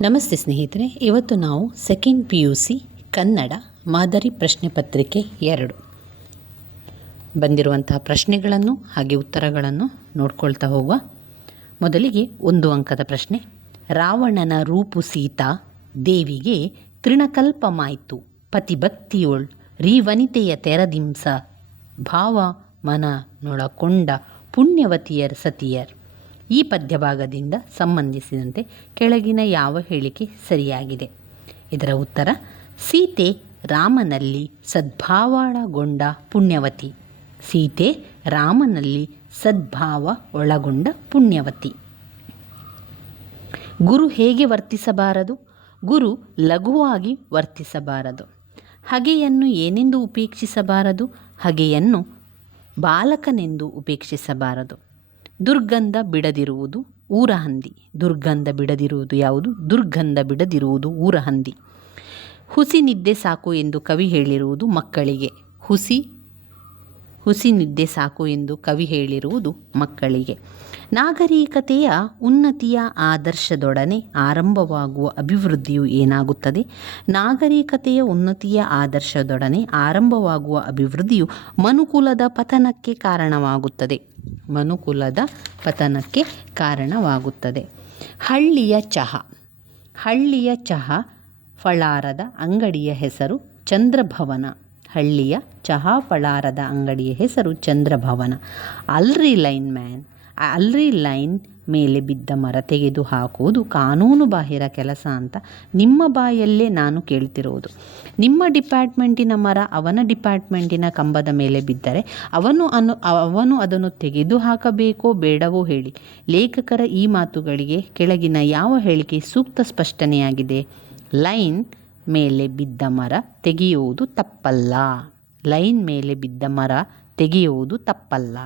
ನಮಸ್ತೆ ಸ್ನೇಹಿತರೆ, ಇವತ್ತು ನಾವು ಸೆಕೆಂಡ್ PUC ಕನ್ನಡ ಮಾದರಿ ಪ್ರಶ್ನೆ ಪತ್ರಿಕೆ 2 ಬಂದಿರುವಂತಹ ಪ್ರಶ್ನೆಗಳನ್ನು ಹಾಗೆ ಉತ್ತರಗಳನ್ನು ನೋಡ್ಕೊಳ್ತಾ ಹೋಗುವ. ಮೊದಲಿಗೆ 1 ಅಂಕದ ಪ್ರಶ್ನೆ. ರಾವಣನ ರೂಪು ಸೀತಾ ದೇವಿಗೆ ತೃಣಕಲ್ಪಮಾಯ್ತು ಪತಿಭಕ್ತಿಯೊಳ್ ರೀವನಿತೆಯ ತೆರದಿಂಸ ಭಾವ ಮನ ನೊಳಕೊಂಡ ಪುಣ್ಯವತಿಯರ್ ಸತಿಯರ್. ಈ ಪದ್ಯಭಾಗದಿಂದ ಸಂಬಂಧಿಸಿದಂತೆ ಕೆಳಗಿನ ಯಾವ ಹೇಳಿಕೆ ಸರಿಯಾಗಿದೆ? ಇದರ ಉತ್ತರ ಸೀತೆ ರಾಮನಲ್ಲಿ ಸದ್ಭಾವಳಗೊಂಡ ಪುಣ್ಯವತಿ. ಸೀತೆ ರಾಮನಲ್ಲಿ ಸದ್ಭಾವ ಒಳಗೊಂಡ ಪುಣ್ಯವತಿ. ಗುರು ಹೇಗೆ ವರ್ತಿಸಬಾರದು? ಗುರು ಲಘುವಾಗಿ ವರ್ತಿಸಬಾರದು. ಹಗೆಯನ್ನು ಏನೆಂದು ಉಪೇಕ್ಷಿಸಬಾರದು? ಹಗೆಯನ್ನು ಬಾಲಕನೆಂದು ಉಪೇಕ್ಷಿಸಬಾರದು. ದುರ್ಗಂಧ ಬಿಡದಿರುವುದು ಊರಹಂದಿ. ದುರ್ಗಂಧ ಬಿಡದಿರುವುದು ಯಾವುದು? ದುರ್ಗಂಧ ಬಿಡದಿರುವುದು ಊರಹಂದಿ. ಹುಸಿ ನಿದ್ದೆ ಸಾಕು ಎಂದು ಕವಿ ಹೇಳಿರುವುದು ಮಕ್ಕಳಿಗೆ. ಹುಸಿ ನಿದ್ದೆ ಸಾಕು ಎಂದು ಕವಿ ಹೇಳಿರುವುದು ಮಕ್ಕಳಿಗೆ. ನಾಗರಿಕತೆಯ ಉನ್ನತಿಯ ಆದರ್ಶದೊಡನೆ ಆರಂಭವಾಗುವ ಅಭಿವೃದ್ಧಿಯು ಏನಾಗುತ್ತದೆ? ನಾಗರಿಕತೆಯ ಉನ್ನತಿಯ ಆದರ್ಶದೊಡನೆ ಆರಂಭವಾಗುವ ಅಭಿವೃದ್ಧಿಯು ಮನುಕುಲದ ಪತನಕ್ಕೆ ಕಾರಣವಾಗುತ್ತದೆ. ಮನುಕುಲದ ಪತನಕ್ಕೆ ಕಾರಣವಾಗುತ್ತದೆ. ಹಳ್ಳಿಯ ಚಹಾ. ಹಳ್ಳಿಯ ಚಹಾ ಫಳಾರದ ಅಂಗಡಿಯ ಹೆಸರು ಚಂದ್ರಭವನ. ಹಳ್ಳಿಯ ಚಹಾ ಫಳಾರದ ಅಂಗಡಿಯ ಹೆಸರು ಚಂದ್ರಭವನ. ಅಲ್ರಿ ಲೈನ್ ಮೇಲೆ ಬಿದ್ದ ಮರ ತೆಗೆದು ಹಾಕುವುದು ಕಾನೂನು ಬಾಹಿರ ಕೆಲಸ ಅಂತ ನಿಮ್ಮ ಬಾಯಲ್ಲೇ ನಾನು ಕೇಳ್ತಿರೋದು. ನಿಮ್ಮ ಡಿಪಾರ್ಟ್ಮೆಂಟಿನ ಮರ ಅವನ ಡಿಪಾರ್ಟ್ಮೆಂಟಿನ ಕಂಬದ ಮೇಲೆ ಬಿದ್ದರೆ ಅವನು ಅದನ್ನು ತೆಗೆದು ಹಾಕಬೇಕೋ ಬೇಡವೋ ಹೇಳಿ. ಲೇಖಕರ ಈ ಮಾತುಗಳಿಗೆ ಕೆಳಗಿನ ಯಾವ ಹೇಳಿಕೆ ಸೂಕ್ತ ಸ್ಪಷ್ಟನೆಯಾಗಿದೆ? ಲೈನ್ ಮೇಲೆ ಬಿದ್ದ ಮರ ತೆಗೆಯುವುದು ತಪ್ಪಲ್ಲ. ಲೈನ್ ಮೇಲೆ ಬಿದ್ದ ಮರ ತೆಗೆಯುವುದು ತಪ್ಪಲ್ಲ.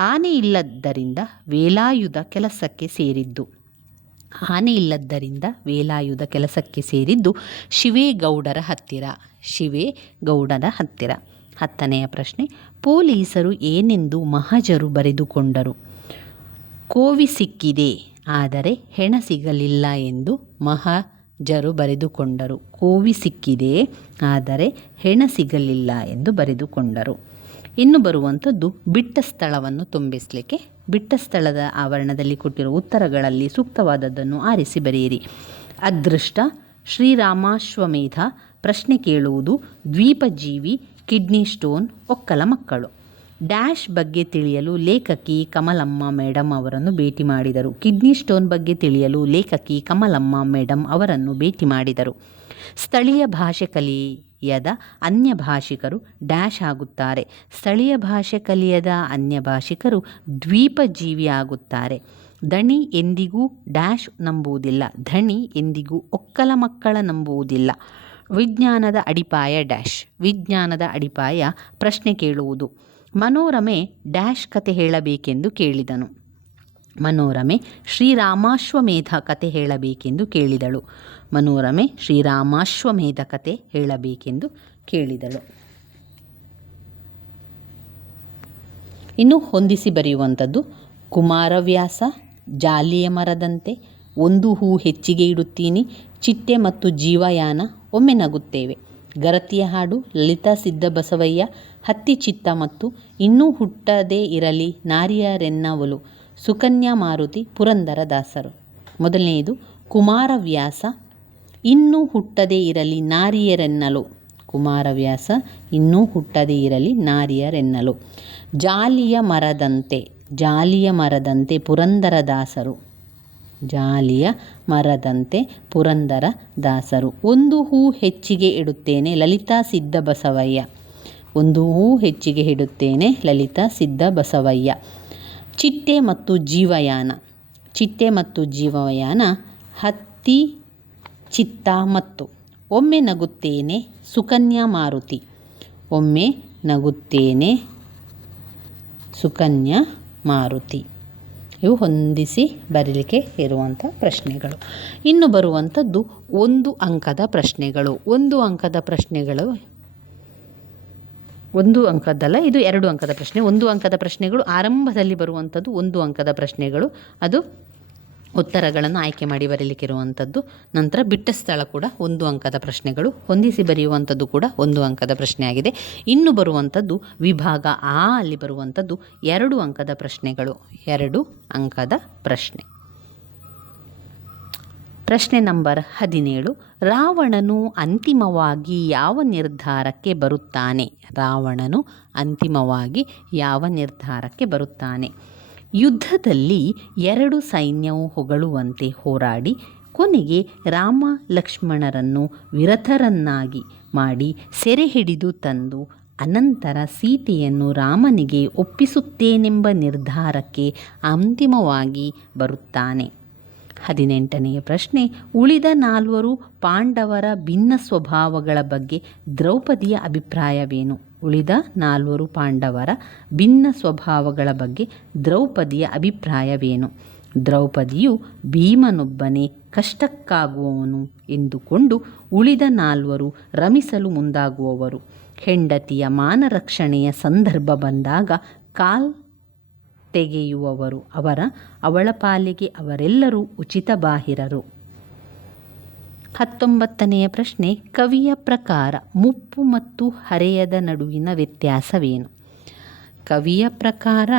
ಆನೆ ಇಲ್ಲದ್ದರಿಂದ ವೇಲಾಯುಧ ಕೆಲಸಕ್ಕೆ ಸೇರಿದ್ದು. ಆನೆ ಇಲ್ಲದ್ದರಿಂದ ವೇಲಾಯುಧ ಕೆಲಸಕ್ಕೆ ಸೇರಿದ್ದು ಶಿವೇಗೌಡರ ಹತ್ತಿರ. ಶಿವೇಗೌಡರ ಹತ್ತಿರ. 10ನೆಯ ಪ್ರಶ್ನೆ. ಪೊಲೀಸರು ಏನೆಂದು ಮಹಜರು ಬರೆದುಕೊಂಡರು? ಕೋವಿ ಸಿಕ್ಕಿದೆ ಆದರೆ ಹೆಣ ಸಿಗಲಿಲ್ಲ ಎಂದು ಮಹಜರು ಬರೆದುಕೊಂಡರು. ಕೋವಿ ಸಿಕ್ಕಿದೆ ಆದರೆ ಹೆಣ ಸಿಗಲಿಲ್ಲ ಎಂದು ಬರೆದುಕೊಂಡರು. ಇನ್ನು ಬರುವಂಥದ್ದು ಬಿಟ್ಟ ಸ್ಥಳವನ್ನು ತುಂಬಿಸಲಿಕ್ಕೆ. ಬಿಟ್ಟ ಸ್ಥಳದ ಆವರಣದಲ್ಲಿ ಕೊಟ್ಟಿರುವ ಉತ್ತರಗಳಲ್ಲಿ ಸೂಕ್ತವಾದದ್ದನ್ನು ಆರಿಸಿ ಬರೆಯಿರಿ. ಅದೃಷ್ಟ, ಶ್ರೀರಾಮಾಶ್ವಮೇಧ, ಪ್ರಶ್ನೆ ಕೇಳುವುದು, ದ್ವೀಪಜೀವಿ, ಕಿಡ್ನಿ ಸ್ಟೋನ್, ಒಕ್ಕಲ ಮಕ್ಕಳು. ಡ್ಯಾಶ್ ಬಗ್ಗೆ ತಿಳಿಯಲು ಲೇಖಕಿ ಕಮಲಮ್ಮ ಮೇಡಮ್ ಅವರನ್ನು ಭೇಟಿ ಮಾಡಿದರು. ಕಿಡ್ನಿ ಸ್ಟೋನ್ ಬಗ್ಗೆ ತಿಳಿಯಲು ಲೇಖಕಿ ಕಮಲಮ್ಮ ಮೇಡಮ್ ಅವರನ್ನು ಭೇಟಿ ಮಾಡಿದರು. ಸ್ಥಳೀಯ ಭಾಷೆ ಕಲಿಯದ ಅನ್ಯ ಭಾಷಿಕರು ಡ್ಯಾಶ್ ಆಗುತ್ತಾರೆ. ಸ್ಥಳೀಯ ಭಾಷೆ ಕಲಿಯದ ಅನ್ಯ ಭಾಷಿಕರು ದ್ವೀಪಜೀವಿ ಆಗುತ್ತಾರೆ. ದಣಿ ಎಂದಿಗೂ ಡ್ಯಾಶ್ ನಂಬುವುದಿಲ್ಲ. ಧಣಿ ಎಂದಿಗೂ ಒಕ್ಕಲ ಮಕ್ಕಳ ನಂಬುವುದಿಲ್ಲ. ವಿಜ್ಞಾನದ ಅಡಿಪಾಯ ಡ್ಯಾಶ್. ವಿಜ್ಞಾನದ ಅಡಿಪಾಯ ಪ್ರಶ್ನೆ ಕೇಳುವುದು. ಮನೋರಮೆ ಡ್ಯಾಶ್ ಕತೆ ಹೇಳಬೇಕೆಂದು ಕೇಳಿದನು. ಮನೋರಮೆ ಶ್ರೀರಾಮಾಶ್ವಮೇಧ ಕತೆ ಹೇಳಬೇಕೆಂದು ಕೇಳಿದಳು. ಮನೋರಮೆ ಶ್ರೀರಾಮಾಶ್ವಮೇಧ ಕತೆ ಹೇಳಬೇಕೆಂದು ಕೇಳಿದಳು. ಇನ್ನು ಹೊಂದಿಸಿ ಬರೆಯುವಂಥದ್ದು. ಕುಮಾರವ್ಯಾಸ, ಜಾಲಿಯ ಮರದಂತೆ, ಒಂದು ಹೂ ಹೆಚ್ಚಿಗೆ ಇಡುತ್ತೀನಿ, ಚಿಟ್ಟೆ ಮತ್ತು ಜೀವಯಾನ, ಒಮ್ಮೆ ನಗುತ್ತೇವೆ, ಗರತಿಯ ಹಾಡು, ಲಲಿತಾ ಸಿದ್ದಬಸವಯ್ಯ, ಹತ್ತಿ ಚಿತ್ತ ಮತ್ತು ಇನ್ನೂ ಹುಟ್ಟದೇ ಇರಲಿ ನಾರಿಯರೆನ್ನವಲು, ಸುಕನ್ಯಾ ಮಾರುತಿ, ಪುರಂದರದಾಸರು. ಮೊದಲನೆಯದು ಕುಮಾರವ್ಯಾಸ, ಇನ್ನೂ ಹುಟ್ಟದೇ ಇರಲಿ ನಾರಿಯರೆನ್ನಲು. ಕುಮಾರವ್ಯಾಸ, ಇನ್ನೂ ಹುಟ್ಟದೇ ಇರಲಿ ನಾರಿಯರೆನ್ನಲು. ಜಾಲಿಯ ಮರದಂತೆ. ಜಾಲಿಯ ಮರದಂತೆ ಪುರಂದರದಾಸರು. ಜಾಲಿಯ ಮರದಂತೆ ಪುರಂದರದಾಸರು. ಒಂದು ಹೂ ಹೆಚ್ಚಿಗೆ ಇಡುತ್ತೇನೆ, ಲಲಿತಾ ಸಿದ್ದಬಸವಯ್ಯ. ಒಂದು ಹೂ ಹೆಚ್ಚಿಗೆ ಇಡುತ್ತೇನೆ, ಲಲಿತಾ ಸಿದ್ದಬಸವಯ್ಯ. ಚಿಟ್ಟೆ ಮತ್ತು ಜೀವಯಾನ. ಚಿಟ್ಟೆ ಮತ್ತು ಜೀವಯಾನ, ಹತ್ತಿ ಚಿತ್ತ ಮತ್ತು. ಒಮ್ಮೆ ನಗುತ್ತೇನೆ, ಸುಕನ್ಯಾ ಮಾರುತಿ. ಒಮ್ಮೆ ನಗುತ್ತೇನೆ, ಸುಕನ್ಯಾ ಮಾರುತಿ. ಇವು ಹೊಂದಿಸಿ ಬರೀಲಿಕ್ಕೆ ಇರುವಂಥ ಪ್ರಶ್ನೆಗಳು. ಇನ್ನು ಬರುವಂಥದ್ದು 1 ಅಂಕದ ಪ್ರಶ್ನೆಗಳು. 1 ಅಂಕದ ಪ್ರಶ್ನೆಗಳು, 1 ಅಂಕದ್ದಲ್ಲ, ಇದು 2 ಅಂಕದ ಪ್ರಶ್ನೆ. 1 ಅಂಕದ ಪ್ರಶ್ನೆಗಳು ಆರಂಭದಲ್ಲಿ ಬರುವಂಥದ್ದು 1 ಅಂಕದ ಪ್ರಶ್ನೆಗಳು. ಅದು ಉತ್ತರಗಳನ್ನು ಆಯ್ಕೆ ಮಾಡಿ ಬರೀಲಿಕ್ಕಿರುವಂಥದ್ದು. ನಂತರ ಬಿಟ್ಟ ಸ್ಥಳ ಕೂಡ 1 ಅಂಕದ ಪ್ರಶ್ನೆಗಳು, ಹೊಂದಿಸಿ ಬರೆಯುವಂಥದ್ದು ಕೂಡ 1 ಅಂಕದ ಪ್ರಶ್ನೆಯಾಗಿದೆ. ಇನ್ನು ಬರುವಂಥದ್ದು ವಿಭಾಗ ಆ ಅಲ್ಲಿ ಬರುವಂಥದ್ದು 2 ಅಂಕದ ಪ್ರಶ್ನೆಗಳು, 2 ಅಂಕದ ಪ್ರಶ್ನೆ. ಪ್ರಶ್ನೆ ನಂಬರ್ 17. ರಾವಣನು ಅಂತಿಮವಾಗಿ ಯಾವ ನಿರ್ಧಾರಕ್ಕೆ ಬರುತ್ತಾನೆ? ರಾವಣನು ಅಂತಿಮವಾಗಿ ಯಾವ ನಿರ್ಧಾರಕ್ಕೆ ಬರುತ್ತಾನೆ? ಯುದ್ಧದಲ್ಲಿ 2 ಸೈನ್ಯವು ಹೊಗಳುವಂತೆ ಹೋರಾಡಿ ಕೊನೆಗೆ ರಾಮ ಲಕ್ಷ್ಮಣರನ್ನು ವಿರಥರನ್ನಾಗಿ ಮಾಡಿ ಸೆರೆ ಹಿಡಿದು ತಂದು ಅನಂತರ ಸೀತೆಯನ್ನು ರಾಮನಿಗೆ ಒಪ್ಪಿಸುತ್ತೇನೆಂಬ ನಿರ್ಧಾರಕ್ಕೆ ಅಂತಿಮವಾಗಿ ಬರುತ್ತಾನೆ. 18ನೆಯ ಪ್ರಶ್ನೆ. ಉಳಿದ 4 ಪಾಂಡವರ ಭಿನ್ನ ಸ್ವಭಾವಗಳ ಬಗ್ಗೆ ದ್ರೌಪದಿಯ ಅಭಿಪ್ರಾಯವೇನು? ಉಳಿದ 4 ಪಾಂಡವರ ಭಿನ್ನ ಸ್ವಭಾವಗಳ ಬಗ್ಗೆ ದ್ರೌಪದಿಯ ಅಭಿಪ್ರಾಯವೇನು? ದ್ರೌಪದಿಯು ಭೀಮನೊಬ್ಬನೇ ಕಷ್ಟಕ್ಕಾಗುವವನು ಎಂದುಕೊಂಡು ಉಳಿದ 4 ರಮಿಸಲು ಮುಂದಾಗುವವರು. ಹೆಂಡತಿಯ ಮಾನರಕ್ಷಣೆಯ ಸಂದರ್ಭ ಬಂದಾಗ ಕಾಲ್ ತೆಗೆಯುವವರು. ಅವಳ ಪಾಲಿಗೆ ಅವರೆಲ್ಲರೂ ಉಚಿತ ಬಾಹಿರರು. 19ನೆಯ ಪ್ರಶ್ನೆ. ಕವಿಯ ಪ್ರಕಾರ ಮುಪ್ಪು ಮತ್ತು ಹರೆಯದ ನಡುವಿನ ವ್ಯತ್ಯಾಸವೇನು? ಕವಿಯ ಪ್ರಕಾರ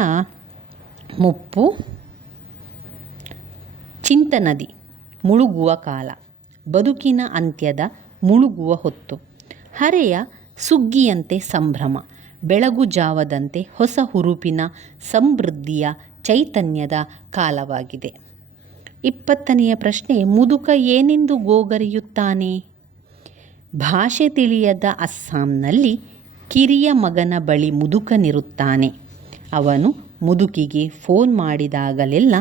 ಮುಪ್ಪು ಚಿಂತನದಿ ಮುಳುಗುವ ಕಾಲ, ಬದುಕಿನ ಅಂತ್ಯದ ಮುಳುಗುವ ಹೊತ್ತು. ಹರೆಯ ಸುಗ್ಗಿಯಂತೆ ಸಂಭ್ರಮ, ಬೆಳಗು ಜಾವದಂತೆ ಹೊಸ ಹುರುಪಿನ ಸಮೃದ್ಧಿಯ ಚೈತನ್ಯದ ಕಾಲವಾಗಿದೆ. 20ನೆಯ ಪ್ರಶ್ನೆ. ಮುದುಕ ಏನೆಂದು ಗೋಗರೆಯುತ್ತಾನೆ? ಭಾಷೆ ತಿಳಿಯದ ಅಸ್ಸಾಂನಲ್ಲಿ ಕಿರಿಯ ಮಗನ ಬಳಿ ಮುದುಕನಿರುತ್ತಾನೆ. ಅವನು ಮುದುಕಿಗೆ ಫೋನ್ ಮಾಡಿದಾಗಲೆಲ್ಲ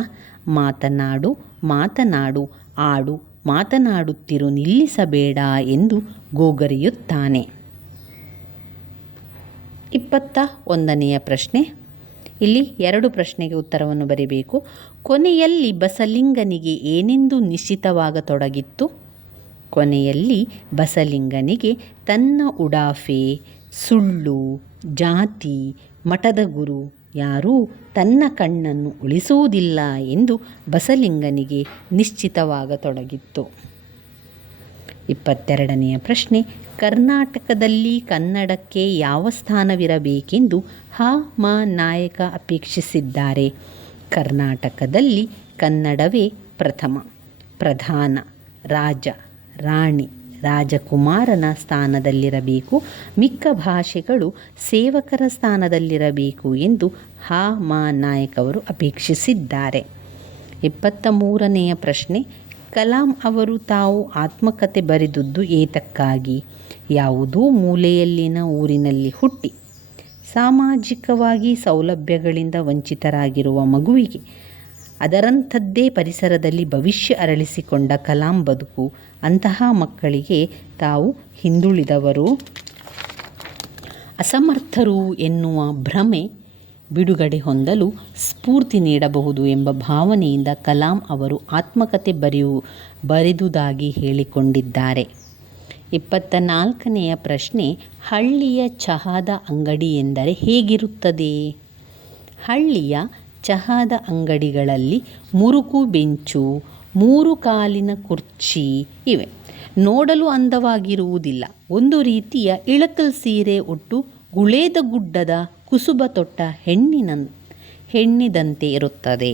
ಮಾತನಾಡು ಮಾತನಾಡು, ಆಡು, ಮಾತನಾಡುತ್ತಿರು, ನಿಲ್ಲಿಸಬೇಡ ಎಂದು ಗೋಗರೆಯುತ್ತಾನೆ. 21ನೆಯ ಪ್ರಶ್ನೆ. ಇಲ್ಲಿ 2 ಪ್ರಶ್ನೆಗೆ ಉತ್ತರವನ್ನು ಬರೀಬೇಕು. ಕೊನೆಯಲ್ಲಿ ಬಸಲಿಂಗನಿಗೆ ಏನೆಂದು ನಿಶ್ಚಿತವಾಗತೊಡಗಿತ್ತು? ಕೊನೆಯಲ್ಲಿ ಬಸಲಿಂಗನಿಗೆ ತನ್ನ ಉಡಾಫೆ, ಸುಳ್ಳು, ಜಾತಿ, ಮಠದ ಗುರು ಯಾರೂ ತನ್ನ ಕಣ್ಣನ್ನು ಉಳಿಸುವುದಿಲ್ಲ ಎಂದು ಬಸಲಿಂಗನಿಗೆ ನಿಶ್ಚಿತವಾಗತೊಡಗಿತ್ತು. 22ನೆಯ ಪ್ರಶ್ನೆ. ಕರ್ನಾಟಕದಲ್ಲಿ ಕನ್ನಡಕ್ಕೆ ಯಾವ ಸ್ಥಾನವಿರಬೇಕೆಂದು ಮ. ನಾಯಕ ಅಪೇಕ್ಷಿಸಿದ್ದಾರೆ? ಕರ್ನಾಟಕದಲ್ಲಿ ಕನ್ನಡವೇ ಪ್ರಥಮ, ಪ್ರಧಾನ, ರಾಜ, ರಾಣಿ, ರಾಜಕುಮಾರನ ಸ್ಥಾನದಲ್ಲಿರಬೇಕು. ಮಿಕ್ಕ ಭಾಷೆಗಳು ಸೇವಕರ ಸ್ಥಾನದಲ್ಲಿರಬೇಕು ಎಂದು ಮ. ನಾಯಕ್ ಅವರು ಅಪೇಕ್ಷಿಸಿದ್ದಾರೆ. 23ನೆಯ ಪ್ರಶ್ನೆ. ಕಲಾಂ ಅವರು ತಾವು ಆತ್ಮಕಥೆ ಬರೆದದ್ದು ಏತಕ್ಕಾಗಿ? ಯಾವುದೋ ಮೂಲೆಯಲ್ಲಿನ ಊರಿನಲ್ಲಿ ಹುಟ್ಟಿ ಸಾಮಾಜಿಕವಾಗಿ ಸೌಲಭ್ಯಗಳಿಂದ ವಂಚಿತರಾಗಿರುವ ಮಗುವಿಗೆ ಅದರಂಥದ್ದೇ ಪರಿಸರದಲ್ಲಿ ಭವಿಷ್ಯ ಅರಳಿಸಿಕೊಂಡ ಕಲಾಂ ಬದುಕು, ಅಂತಹ ಮಕ್ಕಳಿಗೆ ತಾವು ಹಿಂದುಳಿದವರು, ಅಸಮರ್ಥರು ಎನ್ನುವ ಭ್ರಮೆ ಬಿಡುಗಡೆ ಹೊಂದಲು ಸ್ಫೂರ್ತಿ ನೀಡಬಹುದು ಎಂಬ ಭಾವನೆಯಿಂದ ಕಲಾಂ ಅವರು ಆತ್ಮಕಥೆ ಬರೆದುದಾಗಿ ಹೇಳಿಕೊಂಡಿದ್ದಾರೆ. 24ನೆಯ ಪ್ರಶ್ನೆ. ಹಳ್ಳಿಯ ಚಹಾದ ಅಂಗಡಿ ಎಂದರೆ ಹೇಗಿರುತ್ತದೆ? ಹಳ್ಳಿಯ ಚಹಾದ ಅಂಗಡಿಗಳಲ್ಲಿ ಮುರುಕು ಬೆಂಚು, 3 ಕಾಲಿನ ಕುರ್ಚಿ ಇವೆ. ನೋಡಲು ಅಂದವಾಗಿರುವುದಿಲ್ಲ. ಒಂದು ರೀತಿಯ ಇಳಕಲ್ ಸೀರೆ ಉಟ್ಟು ಗುಳೇದ ಗುಡ್ಡದ ಕುಸುಬ ತೊಟ್ಟ ಹೆಣ್ಣಿದಂತೆ ಇರುತ್ತದೆ.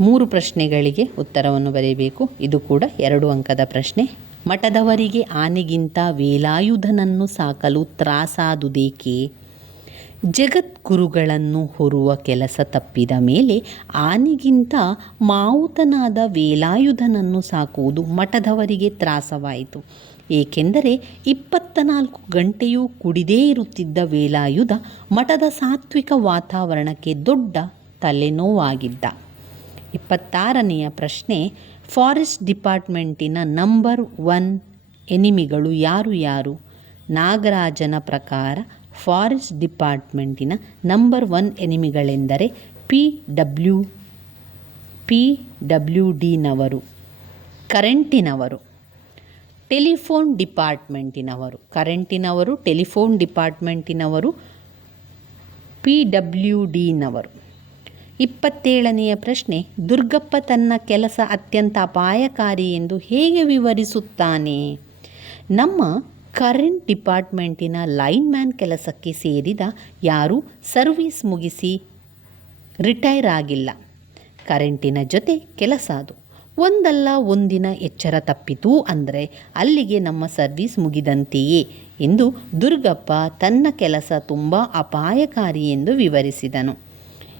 3 ಪ್ರಶ್ನೆಗಳಿಗೆ ಉತ್ತರವನ್ನು ಬರೆಯಬೇಕು. ಇದು ಕೂಡ 2 ಅಂಕದ ಪ್ರಶ್ನೆ. ಮಠದವರಿಗೆ ಆನೆಗಿಂತ ವೇಲಾಯುಧನನ್ನು ಸಾಕಲು ತ್ರಾಸಾದುದೇಕೆ? ಜಗದ್ಗುರುಗಳನ್ನು ಹೊರುವ ಕೆಲಸ ತಪ್ಪಿದ ಮೇಲೆ ಆನೆಗಿಂತ ಮಾವುತನಾದ ವೇಲಾಯುಧನನ್ನು ಸಾಕುವುದು ಮಠದವರಿಗೆ ತ್ರಾಸವಾಯಿತು. ಏಕೆಂದರೆ 24 ಗಂಟೆಯೂ ಕುಡಿದೇ ಇರುತ್ತಿದ್ದ ವೇಲಾಯುಧ ಮಠದ ಸಾತ್ವಿಕ ವಾತಾವರಣಕ್ಕೆ ದೊಡ್ಡ ತಲೆನೋವಾಗಿದ್ದ. 26ನೆಯ ಪ್ರಶ್ನೆ. ಫಾರೆಸ್ಟ್ ಡಿಪಾರ್ಟ್ಮೆಂಟಿನ ನಂಬರ್ 1 ಎನಿಮಿಗಳು ಯಾರು? ನಾಗರಾಜನ ಪ್ರಕಾರ ಫಾರೆಸ್ಟ್ ಡಿಪಾರ್ಟ್ಮೆಂಟಿನ ನಂಬರ್ 1 ಎನಿಮಿಗಳೆಂದರೆ PWDನವರು, ಕರೆಂಟಿನವರು, ಟೆಲಿಫೋನ್ ಡಿಪಾರ್ಟ್ಮೆಂಟಿನವರು, ಟೆಲಿಫೋನ್ ಡಿಪಾರ್ಟ್ಮೆಂಟಿನವರು, PWDನವರು. 27ನೆಯ ಪ್ರಶ್ನೆ, ದುರ್ಗಪ್ಪ ತನ್ನ ಕೆಲಸ ಅತ್ಯಂತ ಅಪಾಯಕಾರಿ ಎಂದು ಹೇಗೆ ವಿವರಿಸುತ್ತಾನೆ? ನಮ್ಮ ಕರೆಂಟ್ ಡಿಪಾರ್ಟ್ಮೆಂಟಿನ ಲೈನ್ಮ್ಯಾನ್ ಕೆಲಸಕ್ಕೆ ಸೇರಿದ ಯಾರೂ ಸರ್ವೀಸ್ ಮುಗಿಸಿ ರಿಟೈರ್ ಆಗಿಲ್ಲ. ಕರೆಂಟಿನ ಜೊತೆ ಕೆಲಸ ಅದು. ಒಂದಲ್ಲ ಒಂದಿನ ಎಚ್ಚರ ತಪ್ಪಿತು ಅಂದರೆ ಅಲ್ಲಿಗೆ ನಮ್ಮ ಸರ್ವೀಸ್ ಮುಗಿದಂತೆಯೇ ಎಂದು ದುರ್ಗಪ್ಪ ತನ್ನ ಕೆಲಸ ತುಂಬ ಅಪಾಯಕಾರಿ ಎಂದು ವಿವರಿಸಿದನು.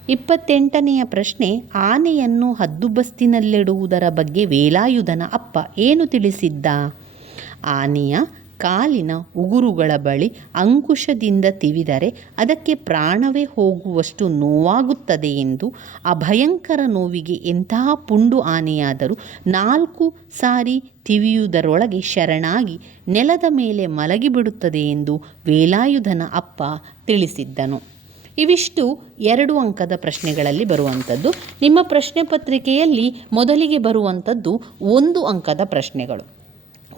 28ನೆಯ ಪ್ರಶ್ನೆ, ಆನೆಯನ್ನು ಹದ್ದುಬಸ್ತಿನಲ್ಲಿಡುವುದರ ಬಗ್ಗೆ ವೇಲಾಯುಧನ ಅಪ್ಪ ಏನು ತಿಳಿಸಿದ್ದ? ಆನೆಯ ಕಾಲಿನ ಉಗುರುಗಳ ಬಳಿ ಅಂಕುಶದಿಂದ ತಿವಿದರೆ ಅದಕ್ಕೆ ಪ್ರಾಣವೇ ಹೋಗುವಷ್ಟು ನೋವಾಗುತ್ತದೆ ಎಂದು, ಆ ಭಯಂಕರ ನೋವಿಗೆ ಎಂತಹ ಪುಂಡು ಆನೆಯಾದರೂ 4 ಸಾರಿ ತಿವಿಯುವುದರೊಳಗೆ ಶರಣಾಗಿ ನೆಲದ ಮೇಲೆ ಮಲಗಿಬಿಡುತ್ತದೆ ಎಂದು ವೇಲಾಯುಧನ ಅಪ್ಪ ತಿಳಿಸಿದ್ದನು. ಇವಿಷ್ಟು 2 ಅಂಕದ ಪ್ರಶ್ನೆಗಳಲ್ಲಿ ಬರುವಂಥದ್ದು. ನಿಮ್ಮ ಪ್ರಶ್ನೆ ಪತ್ರಿಕೆಯಲ್ಲಿ ಮೊದಲಿಗೆ ಬರುವಂಥದ್ದು 1 ಅಂಕದ ಪ್ರಶ್ನೆಗಳು.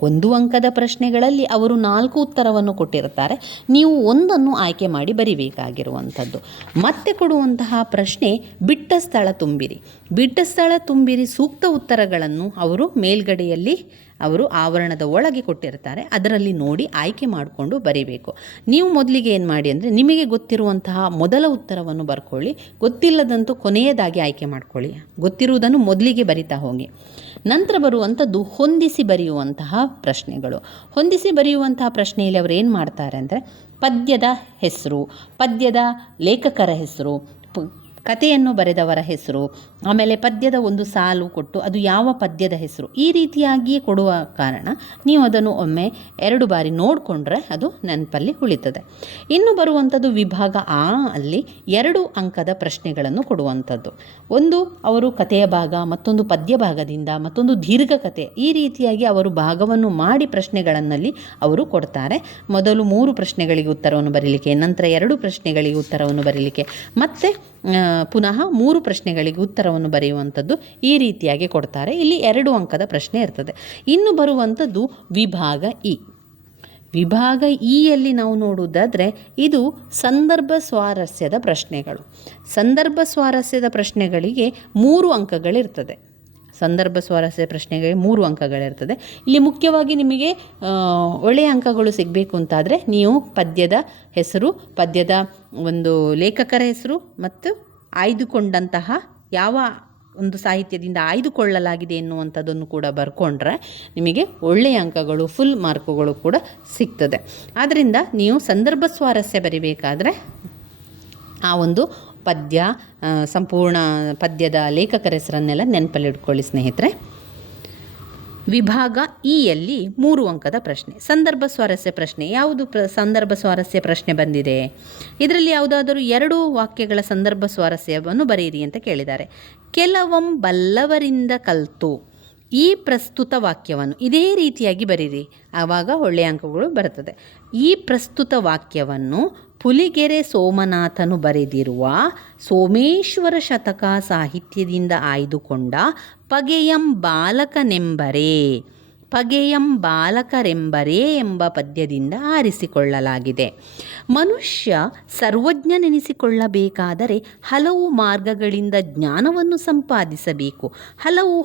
1 ಅಂಕದ ಪ್ರಶ್ನೆಗಳಲ್ಲಿ ಅವರು 4 ಉತ್ತರವನ್ನು ಕೊಟ್ಟಿರ್ತಾರೆ. ನೀವು 1 ಆಯ್ಕೆ ಮಾಡಿ ಬರಿಬೇಕಾಗಿರುವಂಥದ್ದು. ಮತ್ತೆ ಕೊಡುವಂತಹ ಪ್ರಶ್ನೆ ಬಿಟ್ಟ ಸ್ಥಳ ತುಂಬಿರಿ. ಬಿಟ್ಟ ಸ್ಥಳ ತುಂಬಿರಿ ಸೂಕ್ತ ಉತ್ತರಗಳನ್ನು ಅವರು ಮೇಲ್ಗಡೆಯಲ್ಲಿ ಅವರು ಆವರಣದ ಒಳಗೆ ಕೊಟ್ಟಿರ್ತಾರೆ. ಅದರಲ್ಲಿ ನೋಡಿ ಆಯ್ಕೆ ಮಾಡಿಕೊಂಡು ಬರೀಬೇಕು. ನೀವು ಮೊದಲಿಗೆ ಏನು ಮಾಡಿ ಅಂದರೆ ನಿಮಗೆ ಗೊತ್ತಿರುವಂತಹ ಮೊದಲ ಉತ್ತರವನ್ನು ಬರ್ಕೊಳ್ಳಿ, ಗೊತ್ತಿಲ್ಲದಂತೂ ಕೊನೆಯದಾಗಿ ಆಯ್ಕೆ ಮಾಡ್ಕೊಳ್ಳಿ. ಗೊತ್ತಿರುವುದನ್ನು ಮೊದಲಿಗೆ ಬರಿತಾ ಹೋಗಿ. ನಂತರ ಬರುವಂಥದ್ದು ಹೊಂದಿಸಿ ಬರೆಯುವಂತಹ ಪ್ರಶ್ನೆಗಳು. ಹೊಂದಿಸಿ ಬರೆಯುವಂತಹ ಪ್ರಶ್ನೆಯಲ್ಲಿ ಅವರು ಏನು ಮಾಡ್ತಾರೆ ಅಂದರೆ ಪದ್ಯದ ಹೆಸರು, ಪದ್ಯದ ಲೇಖಕರ ಹೆಸರು, ಕಥೆಯನ್ನು ಬರೆದವರ ಹೆಸರು, ಆಮೇಲೆ ಪದ್ಯದ ಒಂದು ಸಾಲು ಕೊಟ್ಟು ಅದು ಯಾವ ಪದ್ಯದ ಹೆಸರು, ಈ ರೀತಿಯಾಗಿಯೇ ಕೊಡುವ ಕಾರಣ ನೀವು ಅದನ್ನು ಒಮ್ಮೆ 2 ಬಾರಿ ನೋಡಿಕೊಂಡ್ರೆ ಅದು ನೆನಪಲ್ಲಿ ಉಳಿತದೆ. ಇನ್ನು ಬರುವಂಥದ್ದು ವಿಭಾಗ ಆ ಅಲ್ಲಿ 2 ಅಂಕದ ಪ್ರಶ್ನೆಗಳನ್ನು ಕೊಡುವಂಥದ್ದು. ಒಂದು ಅವರು ಕಥೆಯ ಭಾಗ, ಮತ್ತೊಂದು ಪದ್ಯ ಭಾಗದಿಂದ, ಮತ್ತೊಂದು ದೀರ್ಘ ಕಥೆ, ಈ ರೀತಿಯಾಗಿ ಅವರು ಭಾಗವನ್ನು ಮಾಡಿ ಪ್ರಶ್ನೆಗಳನ್ನಲ್ಲಿ ಅವರು ಕೊಡ್ತಾರೆ. ಮೊದಲು 3 ಪ್ರಶ್ನೆಗಳಿಗೆ ಉತ್ತರವನ್ನು ಬರೀಲಿಕ್ಕೆ, ನಂತರ 2 ಪ್ರಶ್ನೆಗಳಿಗೆ ಉತ್ತರವನ್ನು ಬರೀಲಿಕ್ಕೆ, ಮತ್ತು ಪುನಃ 3 ಪ್ರಶ್ನೆಗಳಿಗೆ ಉತ್ತರವನ್ನು ಬರೆಯುವಂಥದ್ದು, ಈ ರೀತಿಯಾಗಿ ಕೊಡ್ತಾರೆ. ಇಲ್ಲಿ 2 ಅಂಕದ ಪ್ರಶ್ನೆ ಇರ್ತದೆ. ಇನ್ನು ಬರುವಂಥದ್ದು ವಿಭಾಗ ಇ. ವಿಭಾಗ ಇಯಲ್ಲಿ ನಾವು ನೋಡುವುದಾದರೆ ಇದು ಸಂದರ್ಭ ಸ್ವಾರಸ್ಯದ ಪ್ರಶ್ನೆಗಳು. ಸಂದರ್ಭ ಸ್ವಾರಸ್ಯದ ಪ್ರಶ್ನೆಗಳಿಗೆ 3 ಅಂಕಗಳಿರ್ತದೆ. ಸಂದರ್ಭ ಸ್ವಾರಸ್ಯ ಪ್ರಶ್ನೆಗಳಿಗೆ 3 ಅಂಕಗಳಿರ್ತದೆ. ಇಲ್ಲಿ ಮುಖ್ಯವಾಗಿ ನಿಮಗೆ ಒಳ್ಳೆಯ ಅಂಕಗಳು ಸಿಗಬೇಕು ಅಂತಾದರೆ ನೀವು ಪದ್ಯದ ಹೆಸರು, ಪದ್ಯದ ಒಂದು ಲೇಖಕರ ಹೆಸರು ಮತ್ತು ಆಯ್ದುಕೊಂಡಂತಹ ಯಾವ ಒಂದು ಸಾಹಿತ್ಯದಿಂದ ಆಯ್ದುಕೊಳ್ಳಲಾಗಿದೆ ಎನ್ನುವಂಥದ್ದನ್ನು ಕೂಡ ಬರ್ಕೊಂಡ್ರೆ ನಿಮಗೆ ಒಳ್ಳೆಯ ಅಂಕಗಳು, ಫುಲ್ ಮಾರ್ಕುಗಳು ಕೂಡ ಸಿಗ್ತದೆ. ಆದ್ದರಿಂದ ನೀವು ಸಂದರ್ಭ ಸ್ವಾರಸ್ಯ ಬರಿಬೇಕಾದ್ರೆ ಆ ಒಂದು ಪದ್ಯ, ಸಂಪೂರ್ಣ ಪದ್ಯದ ಲೇಖಕರ ಹೆಸರನ್ನೆಲ್ಲ ನೆನಪಲ್ಲಿಟ್ಕೊಳ್ಳಿ ಸ್ನೇಹಿತರೆ. ವಿಭಾಗ ಇಯಲ್ಲಿ 3 ಅಂಕದ ಪ್ರಶ್ನೆ ಸಂದರ್ಭ ಸ್ವಾರಸ್ಯ ಪ್ರಶ್ನೆ. ಯಾವುದು ಸಂದರ್ಭ ಸ್ವಾರಸ್ಯ ಪ್ರಶ್ನೆ ಬಂದಿದೆ? ಇದರಲ್ಲಿ ಯಾವುದಾದರೂ 2 ವಾಕ್ಯಗಳ ಸಂದರ್ಭ ಸ್ವಾರಸ್ಯವನ್ನು ಬರೆಯಿರಿ ಅಂತ ಕೇಳಿದ್ದಾರೆ. ಕೆಲವೊಂಬಲ್ಲವರಿಂದ ಕಲ್ತು ಈ ಪ್ರಸ್ತುತ ವಾಕ್ಯವನ್ನು ಇದೇ ರೀತಿಯಾಗಿ ಬರೀರಿ, ಆವಾಗ ಒಳ್ಳೆಯ ಅಂಕಗಳು ಬರುತ್ತದೆ. ಈ ಪ್ರಸ್ತುತ ವಾಕ್ಯವನ್ನು ಪುಲಿಗೆರೆ ಸೋಮನಾಥನು ಬರೆದಿರುವ ಸೋಮೇಶ್ವರ ಶತಕ ಸಾಹಿತ್ಯದಿಂದ ಆಯ್ದುಕೊಂಡ ಪಗೆಯಂ ಬಾಲಕನೆಂಬರೇ, ಪಗೆಯಂ ಬಾಲಕರೆಂಬರೇ ಎಂಬ ಪದ್ಯದಿಂದ ಆರಿಸಿಕೊಳ್ಳಲಾಗಿದೆ. ಮನುಷ್ಯ ಸರ್ವಜ್ಞನೆನಿಸಿಕೊಳ್ಳಬೇಕಾದರೆ ಹಲವು ಮಾರ್ಗಗಳಿಂದ ಜ್ಞಾನವನ್ನು ಸಂಪಾದಿಸಬೇಕು. ಹಲವು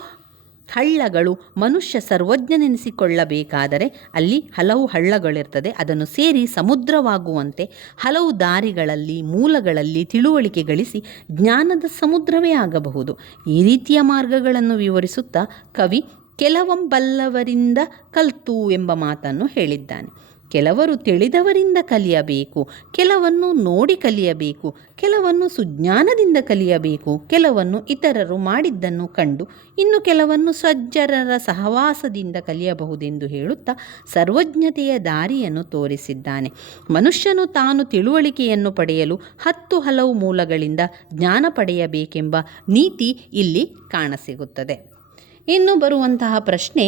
ಹಳ್ಳಗಳು, ಮನುಷ್ಯ ಸರ್ವಜ್ಞನೆನಿಸಿಕೊಳ್ಳಬೇಕಾದರೆ ಅಲ್ಲಿ ಹಲವು ಹಳ್ಳಗಳಿರ್ತದೆ, ಅದನ್ನು ಸೇರಿ ಸಮುದ್ರವಾಗುವಂತೆ ಹಲವು ದಾರಿಗಳಲ್ಲಿ, ಮೂಲಗಳಲ್ಲಿ ತಿಳುವಳಿಕೆ ಗಳಿಸಿ ಜ್ಞಾನದ ಸಮುದ್ರವೇ ಆಗಬಹುದು. ಈ ರೀತಿಯ ಮಾರ್ಗಗಳನ್ನು ವಿವರಿಸುತ್ತಾ ಕವಿ ಕೆಲವೊಂಬಲ್ಲವರಿಂದ ಕಲ್ತು ಎಂಬ ಮಾತನ್ನು ಹೇಳಿದ್ದಾನೆ. ಕೆಲವರು ತಿಳಿದವರಿಂದ ಕಲಿಯಬೇಕು, ಕೆಲವನ್ನು ನೋಡಿ ಕಲಿಯಬೇಕು, ಕೆಲವನ್ನು ಸುಜ್ಞಾನದಿಂದ ಕಲಿಯಬೇಕು, ಕೆಲವನ್ನು ಇತರರು ಮಾಡಿದ್ದನ್ನು ಕಂಡು, ಇನ್ನು ಕೆಲವನ್ನು ಸಜ್ಜನರ ಸಹವಾಸದಿಂದ ಕಲಿಯಬಹುದೆಂದು ಹೇಳುತ್ತಾ ಸರ್ವಜ್ಞತೆಯ ದಾರಿಯನ್ನು ತೋರಿಸಿದ್ದಾನೆ. ಮನುಷ್ಯನು ತಾನು ತಿಳುವಳಿಕೆಯನ್ನು ಪಡೆಯಲು 10 ಹಲವು ಮೂಲಗಳಿಂದ ಜ್ಞಾನ ಪಡೆಯಬೇಕೆಂಬ ನೀತಿ ಇಲ್ಲಿ ಕಾಣಸಿಗುತ್ತದೆ. ಇನ್ನು ಬರುವಂತಹ ಪ್ರಶ್ನೆ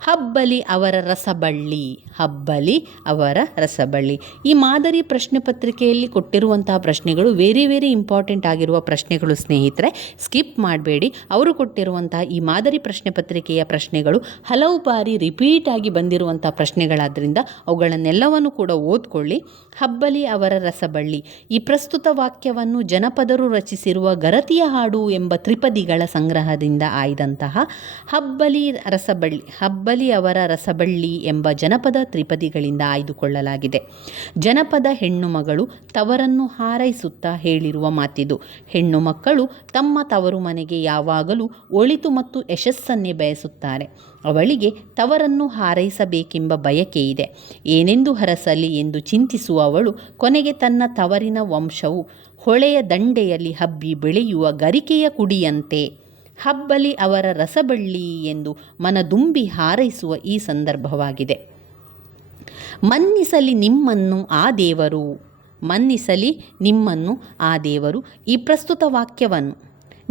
ಹಬ್ಬಲಿ ಅವರ ರಸಬಳ್ಳಿ. ಹಬ್ಬಲಿ ಅವರ ರಸಬಳ್ಳಿ. ಈ ಮಾದರಿ ಪ್ರಶ್ನೆ ಪತ್ರಿಕೆಯಲ್ಲಿ ಕೊಟ್ಟಿರುವಂತಹ ಪ್ರಶ್ನೆಗಳು ವೆರಿ ಇಂಪಾರ್ಟೆಂಟ್ ಆಗಿರುವ ಪ್ರಶ್ನೆಗಳು ಸ್ನೇಹಿತರೆ, ಸ್ಕಿಪ್ ಮಾಡಬೇಡಿ. ಅವರು ಕೊಟ್ಟಿರುವಂತಹ ಈ ಮಾದರಿ ಪ್ರಶ್ನೆ ಪತ್ರಿಕೆಯ ಪ್ರಶ್ನೆಗಳು ಹಲವು ಬಾರಿ ರಿಪೀಟ್ ಆಗಿ ಬಂದಿರುವಂಥ ಪ್ರಶ್ನೆಗಳಾದ್ದರಿಂದ ಅವುಗಳನ್ನೆಲ್ಲವನ್ನು ಕೂಡ ಓದ್ಕೊಳ್ಳಿ. ಹಬ್ಬಲಿ ಅವರ ರಸಬಳ್ಳಿ. ಈ ಪ್ರಸ್ತುತ ವಾಕ್ಯವನ್ನು ಜನಪದರು ರಚಿಸಿರುವ ಗರತಿಯ ಹಾಡು ಎಂಬ ತ್ರಿಪದಿಗಳ ಸಂಗ್ರಹದಿಂದ ಆಯ್ದಂತಹ ಹಬ್ಬಲಿ ಅವರ ರಸಬಳ್ಳಿ ಎಂಬ ಜನಪದ ತ್ರಿಪದಿಗಳಿಂದ ಆಯ್ದುಕೊಳ್ಳಲಾಗಿದೆ. ಜನಪದ ಹೆಣ್ಣು ಮಗಳು ತವರನ್ನು ಹಾರೈಸುತ್ತಾ ಹೇಳಿರುವ ಮಾತಿದು. ಹೆಣ್ಣು ಮಕ್ಕಳು ತಮ್ಮ ತವರು ಮನೆಗೆ ಯಾವಾಗಲೂ ಒಳಿತು ಮತ್ತು ಯಶಸ್ಸನ್ನೇ ಬಯಸುತ್ತಾರೆ. ಅವಳಿಗೆ ತವರನ್ನು ಹಾರೈಸಬೇಕೆಂಬ ಬಯಕೆ ಇದೆ. ಏನೆಂದು ಹರಸಲಿ ಎಂದು ಚಿಂತಿಸುವ ಅವಳು ಕೊನೆಗೆ ತನ್ನ ತವರಿನ ವಂಶವು ಹೊಳೆಯ ದಂಡೆಯಲ್ಲಿ ಹಬ್ಬಿ ಬೆಳೆಯುವ ಗರಿಕೆಯ ಕುಡಿಯಂತೆ ಹಬ್ಬಲಿ ಅವರ ರಸಬಳ್ಳಿ ಎಂದು ಮನದುಂಬಿ ಹಾರೈಸುವ ಈ ಸಂದರ್ಭವಾಗಿದೆ. ಮನ್ನಿಸಲಿ ನಿಮ್ಮನ್ನು ಆ ದೇವರು. ಮನ್ನಿಸಲಿ ನಿಮ್ಮನ್ನು ಆ ದೇವರು. ಈ ಪ್ರಸ್ತುತ ವಾಕ್ಯವನ್ನು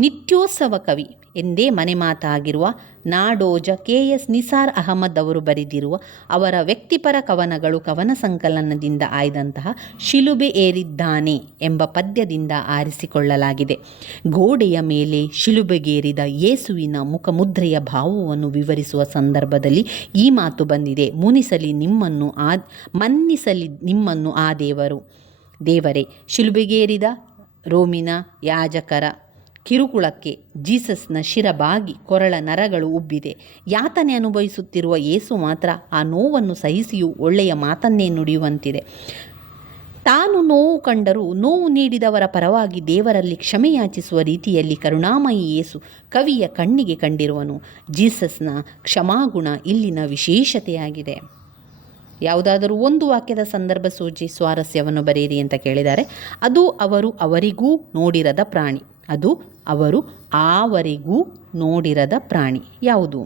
ನಿತ್ಯೋತ್ಸವ ಕವಿ ಎಂದೇ ಮನೆ ಮಾತಾಗಿರುವ ನಾಡೋಜ KS ನಿಸಾರ್ ಅಹಮದ್ ಅವರು ಬರೆದಿರುವ ಅವರ ವ್ಯಕ್ತಿಪರ ಕವನ ಸಂಕಲನದಿಂದ ಆಯ್ದಂತಹ ಶಿಲುಬೆ ಏರಿದ್ದಾನೆ ಎಂಬ ಪದ್ಯದಿಂದ ಆರಿಸಿಕೊಳ್ಳಲಾಗಿದೆ. ಗೋಡೆಯ ಮೇಲೆ ಶಿಲುಬೆಗೇರಿದ ಯೇಸುವಿನ ಮುಖಮುದ್ರೆಯ ಭಾವವನ್ನು ವಿವರಿಸುವ ಸಂದರ್ಭದಲ್ಲಿ ಈ ಮಾತು ಬಂದಿದೆ. ಮನ್ನಿಸಲಿ ನಿಮ್ಮನ್ನು ಆ ದೇವರೇ. ಶಿಲುಬೆಗೇರಿದ ರೋಮಿನ ಯಾಜಕರ ಕಿರುಕುಳಕ್ಕೆ ಜೀಸಸ್ನ ಶಿರಬಾಗಿ ಕೊರಳ ನರಗಳು ಉಬ್ಬಿದೆ. ಯಾತನೆ ಅನುಭವಿಸುತ್ತಿರುವ ಯೇಸು ಮಾತ್ರ ಆ ನೋವನ್ನು ಸಹಿಸಿಯೂ ಒಳ್ಳೆಯ ಮಾತನ್ನೇ ನುಡಿಯುವಂತಿದೆ. ತಾನು ನೋವು ಕಂಡರೂ ನೋವು ನೀಡಿದವರ ಪರವಾಗಿ ದೇವರಲ್ಲಿ ಕ್ಷಮೆಯಾಚಿಸುವ ರೀತಿಯಲ್ಲಿ ಕರುಣಾಮಯಿ ಯೇಸು ಕವಿಯ ಕಣ್ಣಿಗೆ ಕಂಡಿರುವನು. ಜೀಸಸ್ನ ಕ್ಷಮಾಗುಣ ಇಲ್ಲಿನ ವಿಶೇಷತೆಯಾಗಿದೆ. ಯಾವುದಾದರೂ ಒಂದು ವಾಕ್ಯದ ಸಂದರ್ಭ ಸೂಚಿ ಸ್ವಾರಸ್ಯವನ್ನು ಬರೆಯಿರಿ ಅಂತ ಕೇಳಿದ್ದಾರೆ. ಅದು ಅವರು ಅವರಿಗೂ ನೋಡಿರದ ಪ್ರಾಣಿ. ಅದು ಅವರು ಆವರೆಗೂ ನೋಡಿರದ ಪ್ರಾಣಿ ಯಾವುದು?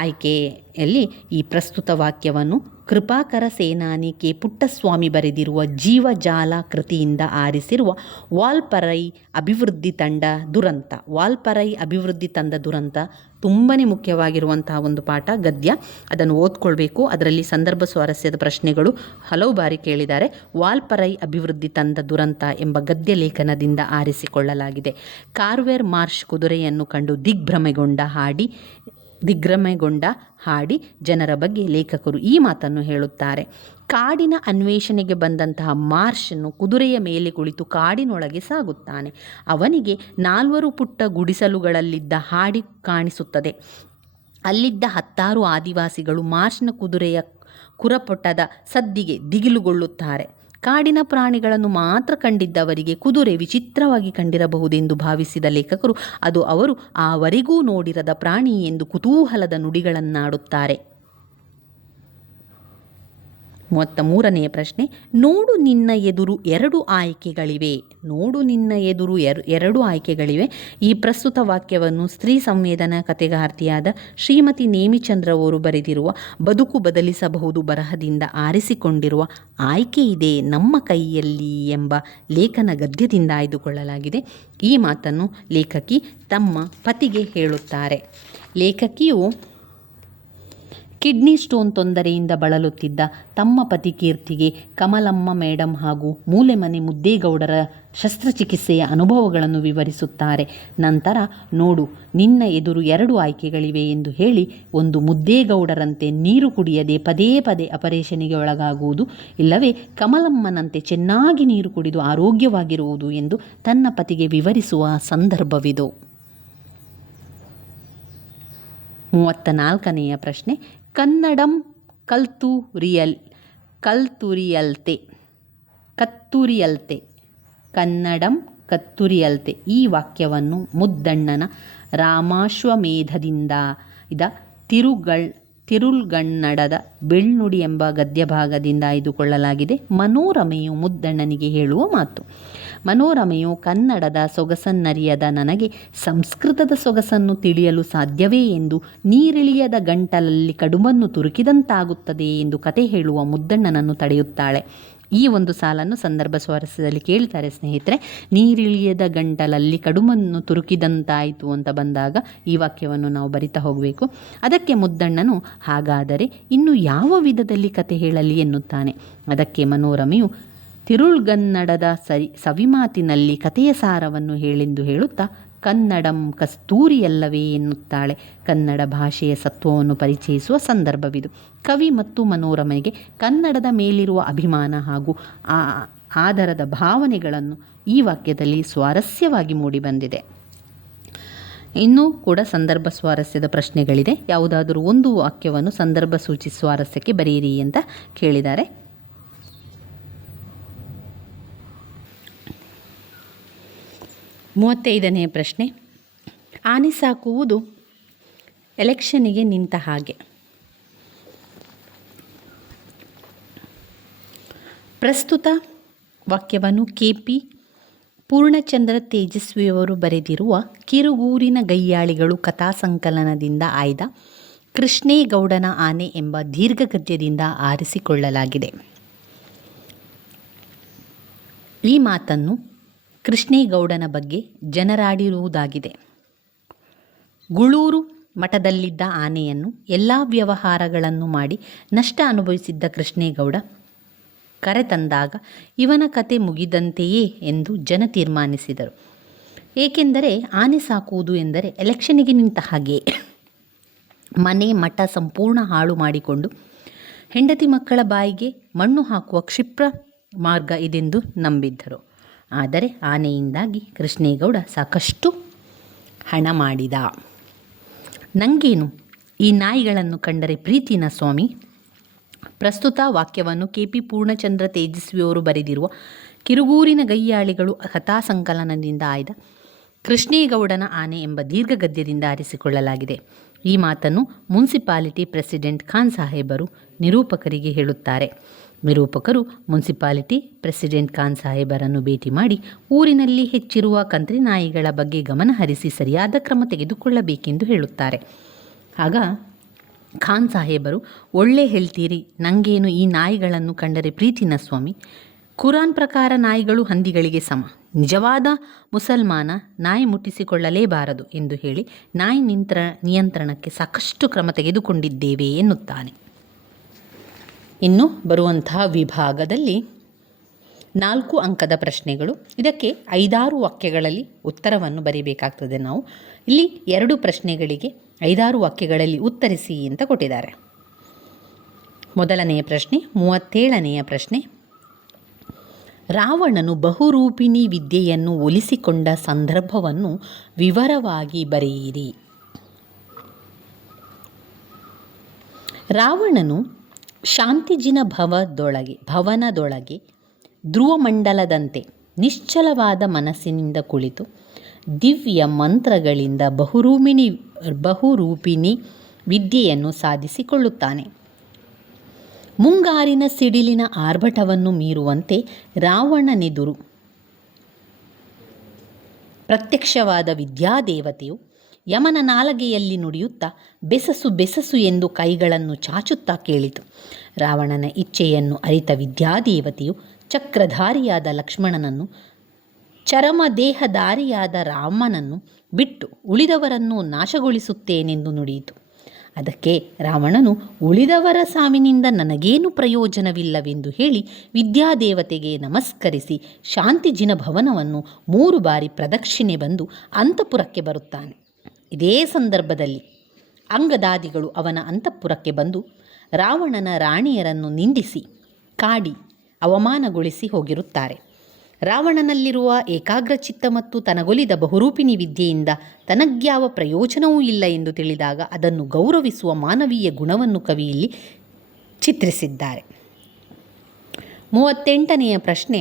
ಆಯ್ಕೆಯಲ್ಲಿ ಈ ಪ್ರಸ್ತುತ ವಾಕ್ಯವನ್ನು ಕೃಪಾಕರ ಸೇನಾನಿ ಕೆ ಪುಟ್ಟಸ್ವಾಮಿ ಬರೆದಿರುವ ಜೀವಜಾಲ ಕೃತಿಯಿಂದ ಆರಿಸಿರುವ ವಾಲ್ಪರೈ ಅಭಿವೃದ್ಧಿ ತಂಡ ದುರಂತ ತುಂಬಾ ಮುಖ್ಯವಾಗಿರುವಂತಹ ಒಂದು ಪಾಠ, ಗದ್ಯ. ಅದನ್ನು ಓದ್ಕೊಳ್ಬೇಕು. ಅದರಲ್ಲಿ ಸಂದರ್ಭ ಸ್ವಾರಸ್ಯದ ಪ್ರಶ್ನೆಗಳು ಹಲವು ಬಾರಿ ಕೇಳಿದ್ದಾರೆ. ವಾಲ್ಪರೈ ಅಭಿವೃದ್ಧಿ ತಂದ ದುರಂತ ಎಂಬ ಗದ್ಯ ಲೇಖನದಿಂದ ಆರಿಸಿಕೊಳ್ಳಲಾಗಿದೆ. ಕಾರ್ವೆರ್ ಮಾರ್ಷ್ ಕುದುರೆಯನ್ನು ಕಂಡು ದಿಗ್ಭ್ರಮೆಗೊಂಡ ಹಾಡಿ ಜನರ ಬಗ್ಗೆ ಲೇಖಕರು ಈ ಮಾತನ್ನು ಹೇಳುತ್ತಾರೆ. ಕಾಡಿನ ಅನ್ವೇಷಣೆಗೆ ಬಂದಂತಹ ಮಾರ್ಷನ್ನು ಕುದುರೆಯ ಮೇಲೆ ಕುಳಿತು ಕಾಡಿನೊಳಗೆ ಸಾಗುತ್ತಾನೆ. ಅವನಿಗೆ 4 ಪುಟ್ಟ ಗುಡಿಸಲುಗಳಲ್ಲಿದ್ದ ಹಾಡಿ ಕಾಣಿಸುತ್ತದೆ. ಅಲ್ಲಿದ್ದ 10 ಆದಿವಾಸಿಗಳು ಮಾರ್ಷ್ನ ಕುದುರೆಯ ಕುರಪೊಟದ ಸದ್ದಿಗೆ ದಿಗಿಲುಗೊಳ್ಳುತ್ತಾರೆ. ಕಾಡಿನ ಪ್ರಾಣಿಗಳನ್ನು ಮಾತ್ರ ಕಂಡಿದ್ದವರಿಗೆ ಕುದುರೆ ವಿಚಿತ್ರವಾಗಿ ಕಂಡಿರಬಹುದೆಂದು ಭಾವಿಸಿದ ಲೇಖಕರು ಅದು ಅವರು ಆವರೆಗೂ ನೋಡಿರದ ಪ್ರಾಣಿ ಎಂದು ಕುತೂಹಲದ ನುಡಿಗಳನ್ನಾಡುತ್ತಾರೆ. 33ನೆಯ ಪ್ರಶ್ನೆ, ನೋಡು ನಿನ್ನ ಎದುರು 2 ಆಯ್ಕೆಗಳಿವೆ. ಈ ಪ್ರಸ್ತುತ ವಾಕ್ಯವನ್ನು ಸ್ತ್ರೀ ಸಂವೇದನಾ ಕಥೆಗಾರ್ತಿಯಾದ ಶ್ರೀಮತಿ ನೇಮಿಚಂದ್ರ ಅವರು ಬರೆದಿರುವ ಬದುಕು ಬದಲಿಸಬಹುದು ಬರಹದಿಂದ ಆರಿಸಿಕೊಂಡಿರುವ ಆಯ್ಕೆ ಇದೆ ನಮ್ಮ ಕೈಯಲ್ಲಿ ಎಂಬ ಲೇಖನ ಗದ್ಯದಿಂದ ಆಯ್ದುಕೊಳ್ಳಲಾಗಿದೆ. ಈ ಮಾತನ್ನು ಲೇಖಕಿ ತಮ್ಮ ಪತಿಗೆ ಹೇಳುತ್ತಾರೆ. ಲೇಖಕಿಯು ಕಿಡ್ನಿ ಸ್ಟೋನ್ ತೊಂದರೆಯಿಂದ ಬಳಲುತ್ತಿದ್ದ ತಮ್ಮ ಪತಿ ಕೀರ್ತಿಗೆ ಕಮಲಮ್ಮ ಮೇಡಮ್ ಹಾಗೂ ಮೂಲೆಮನೆ ಮುದ್ದೇಗೌಡರ ಶಸ್ತ್ರಚಿಕಿತ್ಸೆಯ ಅನುಭವಗಳನ್ನು ವಿವರಿಸುತ್ತಾರೆ. ನಂತರ ನೋಡು ನಿನ್ನ ಎದುರು 2 ಆಯ್ಕೆಗಳಿವೆ ಎಂದು ಹೇಳಿ, ಒಂದು ಮುದ್ದೇಗೌಡರಂತೆ ನೀರು ಕುಡಿಯದೆ ಪದೇ ಆಪರೇಷನ್ಗೆ ಒಳಗಾಗುವುದು, ಇಲ್ಲವೇ ಕಮಲಮ್ಮನಂತೆ ಚೆನ್ನಾಗಿ ನೀರು ಕುಡಿದು ಆರೋಗ್ಯವಾಗಿರುವುದು ಎಂದು ತನ್ನ ಪತಿಗೆ ವಿವರಿಸುವ ಸಂದರ್ಭವಿದು. 34ನೆಯ ಪ್ರಶ್ನೆ, ಕನ್ನಡಂ ಕತ್ತುರಿಯಲ್ತೆ ಈ ವಾಕ್ಯವನ್ನು ಮುದ್ದಣ್ಣನ ರಾಮಾಶ್ವಮೇಧದಿಂದ ತಿರುಳ್ಗನ್ನಡದ ಬೆಳ್ನುಡಿ ಎಂಬ ಗದ್ಯಭಾಗದಿಂದ ಆಯ್ದುಕೊಳ್ಳಲಾಗಿದೆ. ಮನೋರಮೆಯು ಮುದ್ದಣ್ಣನಿಗೆ ಹೇಳುವ ಮಾತು. ಮನೋರಮೆಯು ಕನ್ನಡದ ಸೊಗಸನ್ನರಿಯದ ನನಗೆ ಸಂಸ್ಕೃತದ ಸೊಗಸನ್ನು ತಿಳಿಯಲು ಸಾಧ್ಯವೇ ಎಂದು ನೀರಿಳಿಯದ ಗಂಟಲಲ್ಲಿ ಕಡುಬನ್ನು ತುರುಕಿದಂತಾಗುತ್ತದೆ ಎಂದು ಕತೆ ಹೇಳುವ ಮುದ್ದಣ್ಣನನ್ನು ತಡೆಯುತ್ತಾಳೆ. ಈ ಒಂದು ಸಾಲನ್ನು ಸಂದರ್ಭ ಸ್ವಾರಸ್ಯದಲ್ಲಿ ಕೇಳ್ತಾರೆ ಸ್ನೇಹಿತರೆ. ನೀರಿಳಿಯದ ಗಂಟಲಲ್ಲಿ ಕಡುಮನ್ನು ತುರುಕಿದಂತಾಯಿತು ಅಂತ ಬಂದಾಗ ಈ ವಾಕ್ಯವನ್ನು ನಾವು ಬರಿತಾ ಹೋಗಬೇಕು. ಅದಕ್ಕೆ ಮುದ್ದಣ್ಣನು, ಹಾಗಾದರೆ ಇನ್ನು ಯಾವ ವಿಧದಲ್ಲಿ ಕತೆ ಹೇಳಲಿ ಎನ್ನುತ್ತಾನೆ. ಅದಕ್ಕೆ ಮನೋರಮೆಯು, ತಿರುಳ್ಗನ್ನಡದ ಸವಿಮಾತಿನಲ್ಲಿ ಕಥೆಯ ಸಾರವನ್ನು ಹೇಳೆಂದು ಹೇಳುತ್ತಾ, ಕನ್ನಡಂ ಕಸ್ತೂರಿಯಲ್ಲವೇ ಎನ್ನುತ್ತಾಳೆ. ಕನ್ನಡ ಭಾಷೆಯ ಸತ್ವವನ್ನು ಪರಿಚಯಿಸುವ ಸಂದರ್ಭವಿದು. ಕವಿ ಮತ್ತು ಮನೋರಮೆಗೆ ಕನ್ನಡದ ಮೇಲಿರುವ ಅಭಿಮಾನ ಹಾಗೂ ಆದರದ ಭಾವನೆಗಳನ್ನು ಈ ವಾಕ್ಯದಲ್ಲಿ ಸ್ವಾರಸ್ಯವಾಗಿ ಮೂಡಿಬಂದಿದೆ. ಇನ್ನೂ ಕೂಡ ಸಂದರ್ಭ ಸ್ವಾರಸ್ಯದ ಪ್ರಶ್ನೆಗಳಿದೆ. ಯಾವುದಾದರೂ ಒಂದು ವಾಕ್ಯವನ್ನು ಸಂದರ್ಭ ಸೂಚಿ ಸ್ವಾರಸ್ಯಕ್ಕೆ ಬರೆಯಿರಿ ಅಂತ ಕೇಳಿದ್ದಾರೆ. ಮೂವತ್ತೈದನೆಯ ಪ್ರಶ್ನೆ, ಆನೆ ಸಾಕುವುದು ಎಲೆಕ್ಷನ್ನಿಗೆ ನಿಂತ ಹಾಗೆ. ಪ್ರಸ್ತುತ ವಾಕ್ಯವನ್ನು KP ಪೂರ್ಣಚಂದ್ರ ತೇಜಸ್ವಿಯವರು ಬರೆದಿರುವ ಕಿರುಗೂರಿನ ಗಯ್ಯಾಳಿಗಳು ಕಥಾಸಂಕಲನದಿಂದ ಆಯ್ದ ಕೃಷ್ಣೇಗೌಡನ ಆನೆ ಎಂಬ ದೀರ್ಘಗದ್ಯದಿಂದ ಆರಿಸಿಕೊಳ್ಳಲಾಗಿದೆ. ಈ ಮಾತನ್ನು ಕೃಷ್ಣೇಗೌಡನ ಬಗ್ಗೆ ಜನರಾಡಿರುವುದಾಗಿದೆ. ಗುಳೂರು ಮಠದಲ್ಲಿದ್ದ ಆನೆಯನ್ನು ಎಲ್ಲ ವ್ಯವಹಾರಗಳನ್ನು ಮಾಡಿ ನಷ್ಟ ಅನುಭವಿಸಿದ್ದ ಕೃಷ್ಣೇಗೌಡ ಕರೆತಂದಾಗ ಇವನ ಕತೆ ಮುಗಿದಂತೆಯೇ ಎಂದು ಜನ ತೀರ್ಮಾನಿಸಿದರು. ಏಕೆಂದರೆ ಆನೆ ಸಾಕುವುದು ಎಂದರೆ ಎಲೆಕ್ಷನ್ನಿಗೆ ನಿಂತ ಹಾಗೆ. ಮನೆ ಮಠ ಸಂಪೂರ್ಣ ಹಾಳು ಮಾಡಿಕೊಂಡು ಹೆಂಡತಿ ಮಕ್ಕಳ ಬಾಯಿಗೆ ಮಣ್ಣು ಹಾಕುವ ಕ್ಷಿಪ್ರ ಮಾರ್ಗ ಇದೆಂದು ನಂಬಿದ್ದರು. ಆದರೆ ಆನೆಯಿಂದಾಗಿ ಕೃಷ್ಣೇಗೌಡ ಸಾಕಷ್ಟು ಹಣ ಮಾಡಿದ. ನಂಗೇನು, ಈ ನಾಯಿಗಳನ್ನು ಕಂಡರೆ ಪ್ರೀತಿನ ಸ್ವಾಮಿ. ಪ್ರಸ್ತುತ ವಾಕ್ಯವನ್ನು KP ಪೂರ್ಣಚಂದ್ರ ತೇಜಸ್ವಿಯವರು ಬರೆದಿರುವ ಕಿರುಗೂರಿನ ಗಯ್ಯಾಳಿಗಳು ಕಥಾಸಂಕಲನದಿಂದ ಆಯ್ದ ಕೃಷ್ಣೇಗೌಡನ ಆನೆ ಎಂಬ ದೀರ್ಘಗದ್ಯದಿಂದ ಆರಿಸಿಕೊಳ್ಳಲಾಗಿದೆ. ಈ ಮಾತನ್ನು ಮುನ್ಸಿಪಾಲಿಟಿ ಪ್ರೆಸಿಡೆಂಟ್ ಖಾನ್ ಸಾಹೇಬರು ನಿರೂಪಕರಿಗೆ ಹೇಳುತ್ತಾರೆ. ನಿರೂಪಕರು ಮುನ್ಸಿಪಾಲಿಟಿ ಪ್ರೆಸಿಡೆಂಟ್ ಖಾನ್ ಸಾಹೇಬರನ್ನು ಭೇಟಿ ಮಾಡಿ ಊರಿನಲ್ಲಿ ಹೆಚ್ಚಿರುವ ಕಂತ್ರಿ ನಾಯಿಗಳ ಬಗ್ಗೆ ಗಮನಹರಿಸಿ ಸರಿಯಾದ ಕ್ರಮ ತೆಗೆದುಕೊಳ್ಳಬೇಕೆಂದು ಹೇಳುತ್ತಾರೆ. ಆಗ ಖಾನ್ ಸಾಹೇಬರು, ಒಳ್ಳೆ ಹೇಳ್ತೀರಿ, ನನಗೇನು, ಈ ನಾಯಿಗಳನ್ನು ಕಂಡರೆ ಪ್ರೀತಿನ ಸ್ವಾಮಿ. ಕುರಾನ್ ಪ್ರಕಾರ ನಾಯಿಗಳು ಹಂದಿಗಳಿಗೆ ಸಮ. ನಿಜವಾದ ಮುಸಲ್ಮಾನ ನಾಯಿ ಮುಟ್ಟಿಸಿಕೊಳ್ಳಲೇಬಾರದು ಎಂದು ಹೇಳಿ ನಾಯಿ ನಿಯಂತ್ರಣಕ್ಕೆ ಸಾಕಷ್ಟು ಕ್ರಮ ತೆಗೆದುಕೊಂಡಿದ್ದೇವೆ ಎನ್ನುತ್ತಾನೆ. ಇನ್ನು ಬರುವಂತಹ ವಿಭಾಗದಲ್ಲಿ 4 ಅಂಕದ ಪ್ರಶ್ನೆಗಳು. ಇದಕ್ಕೆ 5-6 ವಾಕ್ಯಗಳಲ್ಲಿ ಉತ್ತರವನ್ನು ಬರೀಬೇಕಾಗ್ತದೆ ನಾವು. ಇಲ್ಲಿ 2 ಪ್ರಶ್ನೆಗಳಿಗೆ 5-6 ವಾಕ್ಯಗಳಲ್ಲಿ ಉತ್ತರಿಸಿ ಅಂತ ಕೊಟ್ಟಿದ್ದಾರೆ. ಮೊದಲನೆಯ ಪ್ರಶ್ನೆ, 37ನೆಯ ಪ್ರಶ್ನೆ, ರಾವಣನು ಬಹುರೂಪಿಣಿ ವಿದ್ಯೆಯನ್ನು ಒಲಿಸಿಕೊಂಡ ಸಂದರ್ಭವನ್ನು ವಿವರವಾಗಿ ಬರೆಯಿರಿ. ರಾವಣನು ಶಾಂತಿಜಿನ ಭವನದೊಳಗೆ ಧ್ರುವಮಂಡಲದಂತೆ ನಿಶ್ಚಲವಾದ ಮನಸ್ಸಿನಿಂದ ಕುಳಿತು ದಿವ್ಯ ಮಂತ್ರಗಳಿಂದ ಬಹುರೂಪಿಣಿ ವಿದ್ಯೆಯನ್ನು ಸಾಧಿಸಿಕೊಳ್ಳುತ್ತಾನೆ. ಮುಂಗಾರಿನ ಸಿಡಿಲಿನ ಆರ್ಭಟವನ್ನು ಮೀರುವಂತೆ ರಾವಣನೆದುರು ಪ್ರತ್ಯಕ್ಷವಾದ ವಿದ್ಯಾದೇವತೆಯು ಯಮನ ನಾಲಗೆಯಲ್ಲಿ ನುಡಿಯುತ್ತಾ ಬೆಸಸು ಬೆಸಸು ಎಂದು ಕೈಗಳನ್ನು ಚಾಚುತ್ತಾ ಕೇಳಿತು. ರಾವಣನ ಇಚ್ಛೆಯನ್ನು ಅರಿತ ವಿದ್ಯಾದೇವತೆಯು ಚಕ್ರಧಾರಿಯಾದ ಲಕ್ಷ್ಮಣನನ್ನು, ಚರಮದೇಹಧಾರಿಯಾದ ರಾಮನನ್ನು ಬಿಟ್ಟು ಉಳಿದವರನ್ನು ನಾಶಗೊಳಿಸುತ್ತೇನೆಂದು ನುಡಿಯಿತು. ಅದಕ್ಕೆ ರಾವಣನು, ಉಳಿದವರ ಸಾವಿನಿಂದ ನನಗೇನು ಪ್ರಯೋಜನವಿಲ್ಲವೆಂದು ಹೇಳಿ ವಿದ್ಯಾದೇವತೆಗೆ ನಮಸ್ಕರಿಸಿ ಶಾಂತಿಜಿನ ಭವನವನ್ನು 3 ಬಾರಿ ಪ್ರದಕ್ಷಿಣೆ ಬಂದು ಅಂತಃಪುರಕ್ಕೆ ಬರುತ್ತಾನೆ. ಇದೇ ಸಂದರ್ಭದಲ್ಲಿ ಅಂಗದಾದಿಗಳು ಅವನ ಅಂತಃಪುರಕ್ಕೆ ಬಂದು ರಾವಣನ ರಾಣಿಯರನ್ನು ನಿಂದಿಸಿ ಕಾಡಿ ಅವಮಾನಗೊಳಿಸಿ ಹೋಗಿರುತ್ತಾರೆ. ರಾವಣನಲ್ಲಿರುವ ಏಕಾಗ್ರಚಿತ್ತ ಮತ್ತು ತನಗೊಲಿದ ಬಹುರೂಪಿಣಿ ವಿದ್ಯೆಯಿಂದ ತನಗ್ಯಾವ ಪ್ರಯೋಜನವೂ ಇಲ್ಲ ಎಂದು ತಿಳಿದಾಗ ಅದನ್ನು ಗೌರವಿಸುವ ಮಾನವೀಯ ಗುಣವನ್ನು ಕವಿಯಲ್ಲಿ ಚಿತ್ರಿಸಿದ್ದಾರೆ. 38ನೆಯ ಪ್ರಶ್ನೆ,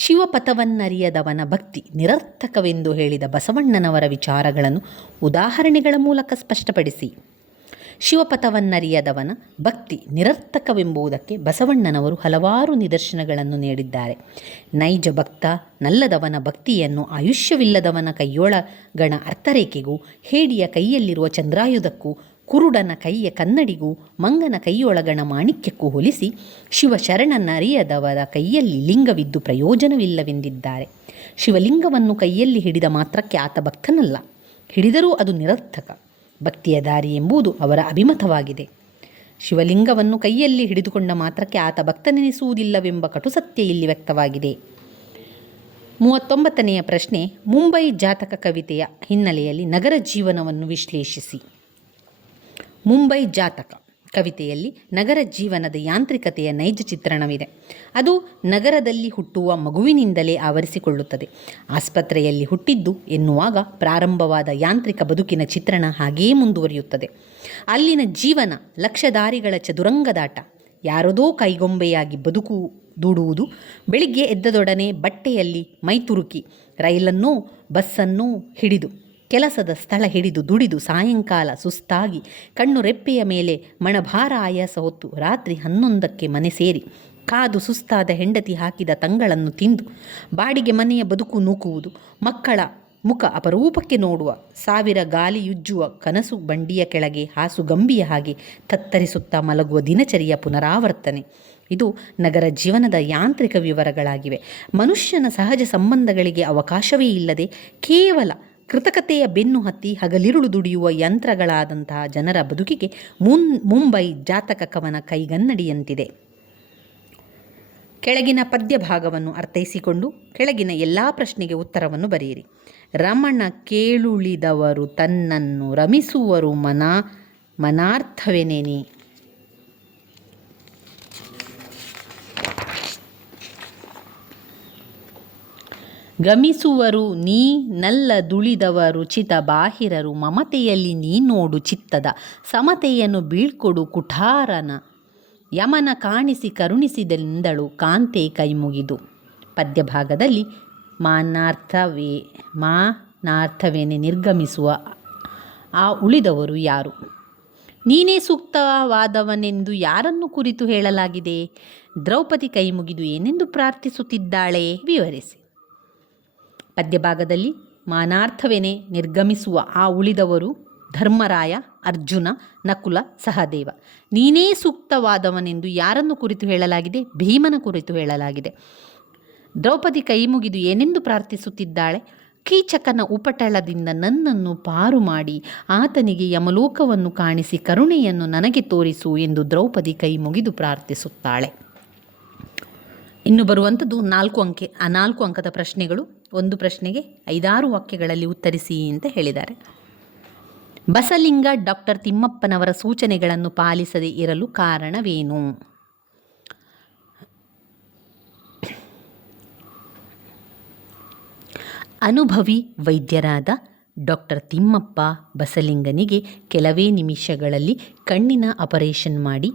ಶಿವಪಥವನ್ನರಿಯದವನ ಭಕ್ತಿ ನಿರರ್ಥಕವೆಂದು ಹೇಳಿದ ಬಸವಣ್ಣನವರ ವಿಚಾರಗಳನ್ನು ಉದಾಹರಣೆಗಳ ಮೂಲಕ ಸ್ಪಷ್ಟಪಡಿಸಿ. ಶಿವಪಥವನ್ನರಿಯದವನ ಭಕ್ತಿ ನಿರರ್ಥಕವೆಂಬುದಕ್ಕೆ ಬಸವಣ್ಣನವರು ಹಲವಾರು ನಿದರ್ಶನಗಳನ್ನು ನೀಡಿದ್ದಾರೆ. ನೈಜ ಭಕ್ತ ನಲ್ಲದವನ ಭಕ್ತಿಯನ್ನು ಆಯುಷ್ಯವಿಲ್ಲದವನ ಕೈಯೊಳಗಣ ಅರ್ಥರೇಖೆಗೂ ಹೇಡಿಯ ಕೈಯಲ್ಲಿರುವ ಚಂದ್ರಾಯುಧಕ್ಕೂ ಕುರುಡನ ಕೈಯ ಕನ್ನಡಿಗೂ ಮಂಗನ ಕೈಯೊಳಗಣ ಮಾಣಿಕ್ಯಕ್ಕೂ ಹೋಲಿಸಿ ಶಿವಶರಣನರಿಯದವರ ಕೈಯಲ್ಲಿ ಲಿಂಗವಿದ್ದು ಪ್ರಯೋಜನವಿಲ್ಲವೆಂದಿದ್ದಾರೆ. ಶಿವಲಿಂಗವನ್ನು ಕೈಯಲ್ಲಿ ಹಿಡಿದ ಮಾತ್ರಕ್ಕೆ ಆತ ಭಕ್ತನಲ್ಲ, ಹಿಡಿದರೂ ಅದು ನಿರರ್ಥಕ. ಭಕ್ತಿಯ ದಾರಿ ಎಂಬುದು ಅವರ ಅಭಿಮತವಾಗಿದೆ. ಶಿವಲಿಂಗವನ್ನು ಕೈಯಲ್ಲಿ ಹಿಡಿದುಕೊಂಡ ಮಾತ್ರಕ್ಕೆ ಆತ ಭಕ್ತನೆನಿಸುವುದಿಲ್ಲವೆಂಬ ಕಟುಸತ್ಯ ಇಲ್ಲಿ ವ್ಯಕ್ತವಾಗಿದೆ. 39ನೆಯ ಪ್ರಶ್ನೆ, ಮುಂಬೈ ಜಾತಕ ಕವಿತೆಯ ಹಿನ್ನೆಲೆಯಲ್ಲಿ ನಗರ ಜೀವನವನ್ನು ವಿಶ್ಲೇಷಿಸಿ. ಮುಂಬೈ ಜಾತಕ ಕವಿತೆಯಲ್ಲಿ ನಗರ ಜೀವನದ ಯಾಂತ್ರಿಕತೆಯ ನೈಜ ಚಿತ್ರಣವಿದೆ. ಅದು ನಗರದಲ್ಲಿ ಹುಟ್ಟುವ ಮಗುವಿನಿಂದಲೇ ಆವರಿಸಿಕೊಳ್ಳುತ್ತದೆ. ಆಸ್ಪತ್ರೆಯಲ್ಲಿ ಹುಟ್ಟಿದ್ದು ಎನ್ನುವಾಗ ಪ್ರಾರಂಭವಾದ ಯಾಂತ್ರಿಕ ಬದುಕಿನ ಚಿತ್ರಣ ಹಾಗೇ ಮುಂದುವರಿಯುತ್ತದೆ. ಅಲ್ಲಿನ ಜೀವನ ಲಕ್ಷದಾರಿಗಳ ಚದುರಂಗದಾಟ. ಯಾರದೋ ಕೈಗೊಂಬೆಯಾಗಿ ದೂಡುವುದು, ಬೆಳಿಗ್ಗೆ ಎದ್ದದೊಡನೆ ಬಟ್ಟೆಯಲ್ಲಿ ಮೈತುರುಕಿ ರೈಲನ್ನೋ ಬಸ್ಸನ್ನೋ ಹಿಡಿದು ಕೆಲಸದ ಸ್ಥಳ ಹಿಡಿದು ದುಡಿದು ಸಾಯಂಕಾಲ ಸುಸ್ತಾಗಿ ಕಣ್ಣು ರೆಪ್ಪೆಯ ಮೇಲೆ ಮಣಭಾರ ಆಯಾಸ ಹೊತ್ತು ರಾತ್ರಿ 11ಕ್ಕೆ ಮನೆ ಸೇರಿ ಕಾದು ಸುಸ್ತಾದ ಹೆಂಡತಿ ಹಾಕಿದ ತಂಗಳನ್ನು ತಿಂದು ಬಾಡಿಗೆ ಮನೆಯ ಬದುಕು ನೂಕುವುದು, ಮಕ್ಕಳ ಮುಖ ಅಪರೂಪಕ್ಕೆ ನೋಡುವ, ಸಾವಿರ ಗಾಲಿಯುಜ್ಜುವ ಕನಸು ಬಂಡಿಯ ಕೆಳಗೆ ಹಾಸುಗಂಬಿಯ ಹಾಗೆ ತತ್ತರಿಸುತ್ತಾ ಮಲಗುವ ದಿನಚರಿಯ ಪುನರಾವರ್ತನೆ. ಇದು ನಗರ ಜೀವನದ ಯಾಂತ್ರಿಕ ವಿವರಗಳಾಗಿವೆ. ಮನುಷ್ಯನ ಸಹಜ ಸಂಬಂಧಗಳಿಗೆ ಅವಕಾಶವೇ ಇಲ್ಲದೆ ಕೇವಲ ಕೃತಕತೆಯ ಬೆನ್ನು ಹತ್ತಿ ಹಗಲಿರುಳು ದುಡಿಯುವ ಯಂತ್ರಗಳಾದಂತಹ ಜನರ ಬದುಕಿಗೆ ಮುಂಬೈ ಜಾತಕ ಕವನ ಕೈಗನ್ನಡಿಯಂತಿದೆ. ಕೆಳಗಿನ ಪದ್ಯ ಭಾಗವನ್ನು ಅರ್ಥೈಸಿಕೊಂಡು ಕೆಳಗಿನ ಎಲ್ಲ ಪ್ರಶ್ನೆಗೆ ಉತ್ತರವನ್ನು ಬರೆಯಿರಿ. ರಮಣ ಕೇಳುಳಿದವರು ತನ್ನನ್ನು ರಮಿಸುವರು ಮನಾರ್ಥವೆನೆನಿ. ಗಮಿಸುವರು ನೀ ನಲ್ಲ ದುಳಿದವರು ಚಿತ ಬಾಹಿರರು ಮಮತೆಯಲ್ಲಿ ನೀ ನೋಡು ಚಿತ್ತದ ಸಮತೆಯನ್ನು ಬೀಳ್ಕೊಡು ಕುಠಾರನ ಯಮನ ಕಾಣಿಸಿ ಕರುಣಿಸಿದೆಂದಳು ಕಾಂತೆ ಕೈಮುಗಿದು. ಪದ್ಯಭಾಗದಲ್ಲಿ ಮಾನಾರ್ಥವೇನೆ ನಿರ್ಗಮಿಸುವ ಆ ಉಳಿದವರು ಯಾರು? ನೀನೇ ಸೂಕ್ತವಾದವನೆಂದು ಯಾರನ್ನು ಕುರಿತು ಹೇಳಲಾಗಿದೆ? ದ್ರೌಪದಿ ಕೈಮುಗಿದು ಏನೆಂದು ಪ್ರಾರ್ಥಿಸುತ್ತಿದ್ದಾಳೆ? ವಿವರಿಸಿ. ಪದ್ಯಭಾಗದಲ್ಲಿ ಮಾನಾರ್ಥವೇನೆ ನಿರ್ಗಮಿಸುವ ಆ ಉಳಿದವರು ಧರ್ಮರಾಯ, ಅರ್ಜುನ, ನಕುಲ, ಸಹದೇವ. ನೀನೇ ಸೂಕ್ತವಾದವನೆಂದು ಯಾರನ್ನು ಕುರಿತು ಹೇಳಲಾಗಿದೆ? ಭೀಮನ ಕುರಿತು ಹೇಳಲಾಗಿದೆ. ದ್ರೌಪದಿ ಕೈಮುಗಿದು ಏನೆಂದು ಪ್ರಾರ್ಥಿಸುತ್ತಿದ್ದಾಳೆ? ಕೀಚಕನ ಉಪಟಳದಿಂದ ನನ್ನನ್ನು ಪಾರು ಮಾಡಿ ಆತನಿಗೆ ಯಮಲೋಕವನ್ನು ಕಾಣಿಸಿ ಕರುಣೆಯನ್ನು ನನಗೆ ತೋರಿಸು ಎಂದು ದ್ರೌಪದಿ ಕೈಮುಗಿದು ಪ್ರಾರ್ಥಿಸುತ್ತಾಳೆ. ಇನ್ನು ಬರುವಂಥದ್ದು 4 ಅಂಕದ ಪ್ರಶ್ನೆಗಳು. ಒಂದು ಪ್ರಶ್ನೆಗೆ 5-6 ವಾಕ್ಯಗಳಲ್ಲಿ ಉತ್ತರಿಸಿ ಅಂತ ಹೇಳಿದ್ದಾರೆ. ಬಸಲಿಂಗ ಡಾಕ್ಟರ್ ತಿಮ್ಮಪ್ಪನವರ ಸೂಚನೆಗಳನ್ನು ಪಾಲಿಸದೇ ಇರಲು ಕಾರಣವೇನು? ಅನುಭವಿ ವೈದ್ಯರಾದ ಡಾಕ್ಟರ್ ತಿಮ್ಮಪ್ಪ ಬಸಲಿಂಗನಿಗೆ ಕೆಲವೇ ನಿಮಿಷಗಳಲ್ಲಿ ಕಣ್ಣಿನ ಆಪರೇಷನ್ ಮಾಡಿ,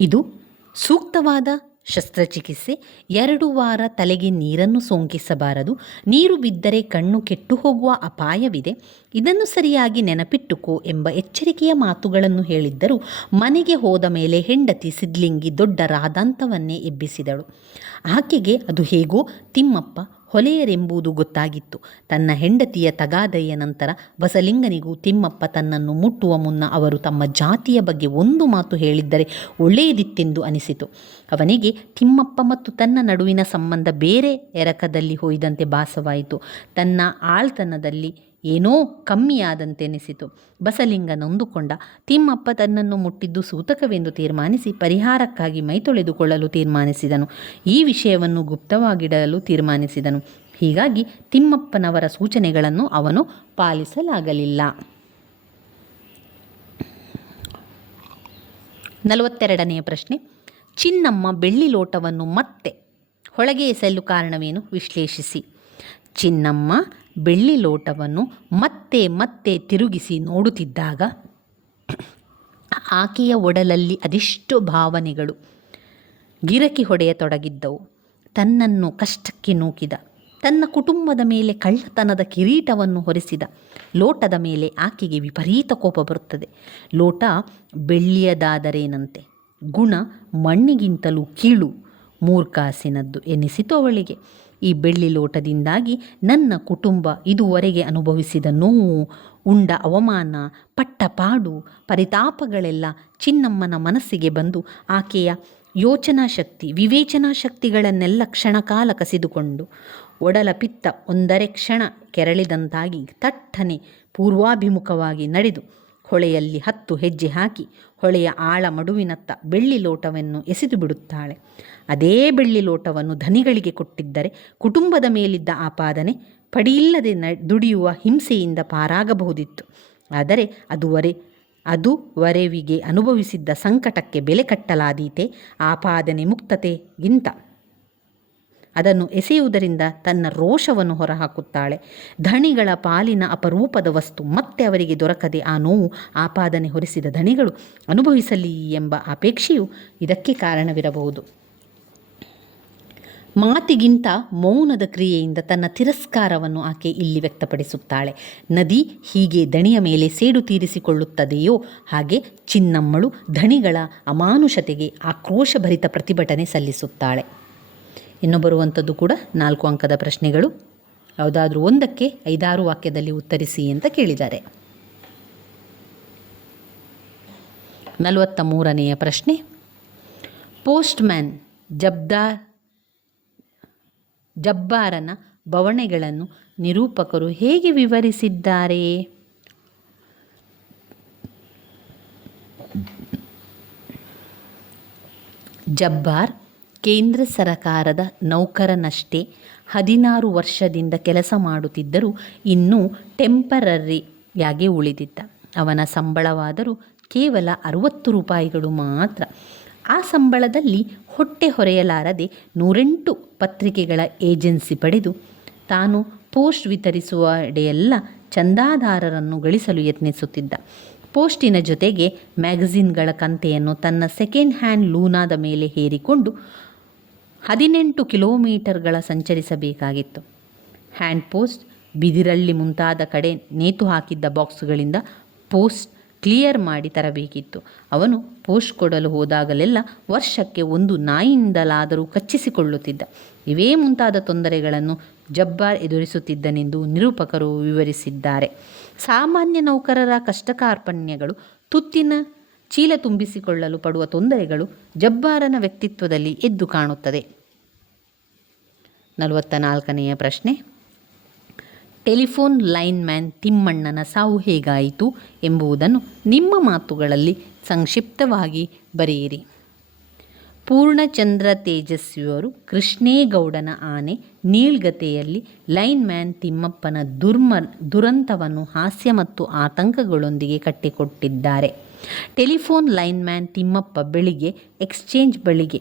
ಇದು ಸೂಕ್ತವಾದ ಶಸ್ತ್ರಚಿಕಿತ್ಸೆ, 2 ವಾರ ತಲೆಗೆ ನೀರನ್ನು ಸೋಂಕಿಸಬಾರದು, ನೀರು ಬಿದ್ದರೆ ಕಣ್ಣು ಕೆಟ್ಟು ಹೋಗುವ ಅಪಾಯವಿದೆ, ಇದನ್ನು ಸರಿಯಾಗಿ ನೆನಪಿಟ್ಟುಕೋ ಎಂಬ ಎಚ್ಚರಿಕೆಯ ಮಾತುಗಳನ್ನು ಹೇಳಿದ್ದರು. ಮನೆಗೆ ಹೋದ ಮೇಲೆ ಹೆಂಡತಿ ಸಿದ್ಲಿಂಗಿ ದೊಡ್ಡ ರಾದಾಂತವನ್ನೇ ಎಬ್ಬಿಸಿದಳು. ಆಕೆಗೆ ಅದು ಹೇಗೋ ತಿಮ್ಮಪ್ಪ ಹೊಲೆಯರೆಂಬುದು ಗೊತ್ತಾಗಿತ್ತು. ತನ್ನ ಹೆಂಡತಿಯ ತಗಾದೆಯ ನಂತರ ಬಸಲಿಂಗನಿಗೂ ತಿಮ್ಮಪ್ಪ ತನ್ನನ್ನು ಮುಟ್ಟುವ ಮುನ್ನ ಅವರು ತಮ್ಮ ಜಾತಿಯ ಬಗ್ಗೆ ಒಂದು ಮಾತು ಹೇಳಿದ್ದರೆ ಒಳ್ಳೆಯದಿತ್ತೆಂದು ಅನಿಸಿತು. ಅವನಿಗೆ ತಿಮ್ಮಪ್ಪ ಮತ್ತು ತನ್ನ ನಡುವಿನ ಸಂಬಂಧ ಬೇರೆ ಎರಕದಲ್ಲಿ ಹೋಯ್ದಂತೆ ಭಾಸವಾಯಿತು. ತನ್ನ ಆಳ್ತನದಲ್ಲಿ ಏನೋ ಕಮ್ಮಿಯಾದಂತೆನಿಸಿತು. ಬಸಲಿಂಗ ನೊಂದುಕೊಂಡ. ತಿಮ್ಮಪ್ಪ ತನ್ನನ್ನು ಮುಟ್ಟಿದ್ದು ಸೂತಕವೆಂದು ತೀರ್ಮಾನಿಸಿ ಪರಿಹಾರಕ್ಕಾಗಿ ಮೈ ತೊಳೆದುಕೊಳ್ಳಲು ತೀರ್ಮಾನಿಸಿದನು. ಈ ವಿಷಯವನ್ನು ಗುಪ್ತವಾಗಿಡಲು ತೀರ್ಮಾನಿಸಿದನು. ಹೀಗಾಗಿ ತಿಮ್ಮಪ್ಪನವರ ಸೂಚನೆಗಳನ್ನು ಅವನು ಪಾಲಿಸಲಾಗಲಿಲ್ಲ. 42ನೆಯ ಪ್ರಶ್ನೆ, ಚಿನ್ನಮ್ಮ ಬೆಳ್ಳಿ ಲೋಟವನ್ನು ಮತ್ತೆ ಹೊಳಗೆ ಎಸೆಯಲು ಕಾರಣವೇನು? ವಿಶ್ಲೇಷಿಸಿ. ಚಿನ್ನಮ್ಮ ಬೆಳ್ಳಿ ಲೋಟವನ್ನು ಮತ್ತೆ ಮತ್ತೆ ತಿರುಗಿಸಿ ನೋಡುತ್ತಿದ್ದಾಗ ಆಕೆಯ ಒಡಲಲ್ಲಿ ಅದೆಷ್ಟೋ ಭಾವನೆಗಳು ಗಿರಕಿ ಹೊಡೆಯತೊಡಗಿದ್ದವು. ತನ್ನನ್ನು ಕಷ್ಟಕ್ಕೆ ನೂಕಿದ, ತನ್ನ ಕುಟುಂಬದ ಮೇಲೆ ಕಳ್ಳತನದ ಕಿರೀಟವನ್ನು ಹೊರಿಸಿದ ಲೋಟದ ಮೇಲೆ ಆಕೆಗೆ ವಿಪರೀತ ಕೋಪ ಬರುತ್ತದೆ. ಲೋಟ ಬೆಳ್ಳಿಯದಾದರೇನಂತೆ, ಗುಣ ಮಣ್ಣಿಗಿಂತಲೂ ಕೀಳು ಮೂರ್ಖಾಸಿನದ್ದು ಎನ್ನಿಸಿತು ಅವಳಿಗೆ. ಈ ಬೆಳ್ಳಿ ಲೋಟದಿಂದಾಗಿ ನನ್ನ ಕುಟುಂಬ ಇದುವರೆಗೆ ಅನುಭವಿಸಿದ ನೋವು, ಉಂಡ ಅವಮಾನ, ಪಟ್ಟ ಪಾಡು, ಪರಿತಾಪಗಳೆಲ್ಲ ಚಿನ್ನಮ್ಮನ ಮನಸ್ಸಿಗೆ ಬಂದು ಆಕೆಯ ಯೋಚನಾ ಶಕ್ತಿ, ವಿವೇಚನಾ ಶಕ್ತಿಗಳನ್ನೆಲ್ಲ ಕ್ಷಣಕಾಲ ಕಸಿದುಕೊಂಡು ಒಡಲ ಪಿತ್ತ ಒಂದರೆ ಕ್ಷಣ ಕೆರಳಿದಂತಾಗಿ ತಟ್ಟನೆ ಪೂರ್ವಾಭಿಮುಖವಾಗಿ ನಡೆದು ಹೊಳೆಯಲ್ಲಿ 10 ಹೆಜ್ಜೆ ಹಾಕಿ ಹೊಳೆಯ ಆಳ ಮಡುವಿನತ್ತ ಬೆಳ್ಳಿ ಲೋಟವನ್ನು ಎಸೆದು ಬಿಡುತ್ತಾಳೆ. ಅದೇ ಬೆಳ್ಳಿ ಲೋಟವನ್ನು ಧನಿಗಳಿಗೆ ಕೊಟ್ಟಿದ್ದರೆ ಕುಟುಂಬದ ಮೇಲಿದ್ದ ಆಪಾದನೆ, ಪಡಿಯಿಲ್ಲದೆ ದುಡಿಯುವ ಹಿಂಸೆಯಿಂದ ಪಾರಾಗಬಹುದಿತ್ತು. ಆದರೆ ಅದುವರೆವಿಗೆ ಅನುಭವಿಸಿದ್ದ ಸಂಕಟಕ್ಕೆ ಬೆಲೆ ಕಟ್ಟಲಾದೀತೆ. ಆಪಾದನೆ ಮುಕ್ತತೆಗಿಂತ ಅದನ್ನು ಎಸೆಯುವುದರಿಂದ ತನ್ನ ರೋಷವನ್ನು ಹೊರಹಾಕುತ್ತಾಳೆ. ಧಣಿಗಳ ಪಾಲಿನ ಅಪರೂಪದ ವಸ್ತು ಮತ್ತೆ ಅವರಿಗೆ ದೊರಕದೆ ಆ ನೋವು ಆಪಾದನೆ ಹೊರಿಸಿದ ಧಣಿಗಳು ಅನುಭವಿಸಲಿ ಎಂಬ ಅಪೇಕ್ಷೆಯು ಇದಕ್ಕೆ ಕಾರಣವಿರಬಹುದು. ಮಾತಿಗಿಂತ ಮೌನದ ಕ್ರಿಯೆಯಿಂದ ತನ್ನ ತಿರಸ್ಕಾರವನ್ನು ಆಕೆ ಇಲ್ಲಿ ವ್ಯಕ್ತಪಡಿಸುತ್ತಾಳೆ. ನದಿ ಹೀಗೆ ದಣಿಯ ಮೇಲೆ ಸೇಡು ತೀರಿಸಿಕೊಳ್ಳುತ್ತದೆಯೋ ಹಾಗೆ ಚಿನ್ನಮ್ಮಳು ಧಣಿಗಳ ಅಮಾನುಷತೆಗೆ ಆಕ್ರೋಶಭರಿತ ಪ್ರತಿಭಟನೆ ಸಲ್ಲಿಸುತ್ತಾಳೆ. ಇನ್ನು ಬರುವಂಥದ್ದು ಕೂಡ 4 ಅಂಕದ ಪ್ರಶ್ನೆಗಳು. ಯಾವುದಾದ್ರೂ ಒಂದಕ್ಕೆ 5-6 ವಾಕ್ಯದಲ್ಲಿ ಉತ್ತರಿಸಿ ಅಂತ ಕೇಳಿದ್ದಾರೆ. 43ನೆಯ ಪ್ರಶ್ನೆ, ಪೋಸ್ಟ್ಮ್ಯಾನ್ ಜಬ್ಬಾರನ ಬವಣೆಗಳನ್ನು ನಿರೂಪಕರು ಹೇಗೆ ವಿವರಿಸಿದ್ದಾರೆ? ಜಬ್ಬಾರ್ ಕೇಂದ್ರ ಸರಕಾರದ ನೌಕರನಷ್ಟೇ. 16 ವರ್ಷದಿಂದ ಕೆಲಸ ಮಾಡುತ್ತಿದ್ದರೂ ಇನ್ನೂ ಟೆಂಪರರಿಯಾಗಿ ಉಳಿದಿದ್ದ. ಅವನ ಸಂಬಳವಾದರೂ ಕೇವಲ 60 ರೂಪಾಯಿಗಳು ಮಾತ್ರ. ಆ ಸಂಬಳದಲ್ಲಿ ಹೊಟ್ಟೆ ಹೊರೆಯಲಾರದೆ 108 ಪತ್ರಿಕೆಗಳ ಏಜೆನ್ಸಿ ಪಡೆದು ತಾನು ಪೋಸ್ಟ್ ವಿತರಿಸುವಡೆಯೆಲ್ಲ ಚಂದಾದಾರರನ್ನು ಗಳಿಸಲು ಯತ್ನಿಸುತ್ತಿದ್ದ. ಪೋಸ್ಟಿನ ಜೊತೆಗೆ ಮ್ಯಾಗಝಿನ್ಗಳ ಕಂತೆಯನ್ನು ತನ್ನ ಸೆಕೆಂಡ್ ಹ್ಯಾಂಡ್ ಲೂನಾದ ಮೇಲೆ ಹೇರಿಕೊಂಡು 18 ಕಿಲೋಮೀಟರ್ಗಳ ಸಂಚರಿಸಬೇಕಾಗಿತ್ತು. ಹ್ಯಾಂಡ್ ಪೋಸ್ಟ್, ಬಿದಿರಳ್ಳಿ ಮುಂತಾದ ಕಡೆ ನೇತು ಹಾಕಿದ್ದ ಬಾಕ್ಸುಗಳಿಂದ ಪೋಸ್ಟ್ ಕ್ಲಿಯರ್ ಮಾಡಿ ತರಬೇಕಿತ್ತು. ಅವನು ಪೋಸ್ಟ್ ಕೊಡಲು ಹೋದಾಗಲೆಲ್ಲ ವರ್ಷಕ್ಕೆ 1 ನಾಯಿಯಿಂದಲಾದರೂ ಕಚ್ಚಿಸಿಕೊಳ್ಳುತ್ತಿದ್ದ. ಇವೇ ಮುಂತಾದ ತೊಂದರೆಗಳನ್ನು ಜಬ್ಬಾರ್ ಎದುರಿಸುತ್ತಿದ್ದನೆಂದು ನಿರೂಪಕರು ವಿವರಿಸಿದ್ದಾರೆ. ಸಾಮಾನ್ಯ ನೌಕರರ ಕಷ್ಟಕಾರ್ಪಣ್ಯಗಳು, ತುತ್ತಿನ ಚೀಲ ತುಂಬಿಸಿಕೊಳ್ಳಲು ಪಡುವ ತೊಂದರೆಗಳು ಜಬ್ಬಾರನ ವ್ಯಕ್ತಿತ್ವದಲ್ಲಿ ಎದ್ದು ಕಾಣುತ್ತದೆ. 44ನೆಯ ಪ್ರಶ್ನೆ, ಟೆಲಿಫೋನ್ ಲೈನ್ ಮ್ಯಾನ್ ತಿಮ್ಮಣ್ಣನ ಸಾವು ಹೇಗಾಯಿತು ಎಂಬುದನ್ನು ನಿಮ್ಮ ಮಾತುಗಳಲ್ಲಿ ಸಂಕ್ಷಿಪ್ತವಾಗಿ ಬರೆಯಿರಿ. ಪೂರ್ಣಚಂದ್ರ ತೇಜಸ್ವಿಯವರು ಕೃಷ್ಣೇಗೌಡನ ಆನೆ ನೀಳ್ಗತೆಯಲ್ಲಿ ಲೈನ್ ಮ್ಯಾನ್ ತಿಮ್ಮಪ್ಪನ ದುರಂತವನ್ನು ಹಾಸ್ಯ ಮತ್ತು ಆತಂಕಗಳೊಂದಿಗೆ ಕಟ್ಟಿಕೊಟ್ಟಿದ್ದಾರೆ. ಟೆಲಿಫೋನ್ ಲೈನ್ ಮ್ಯಾನ್ ತಿಮ್ಮಪ್ಪ ಬೆಳಿಗ್ಗೆ ಎಕ್ಸ್ಚೇಂಜ್ ಬಳಿಗೆ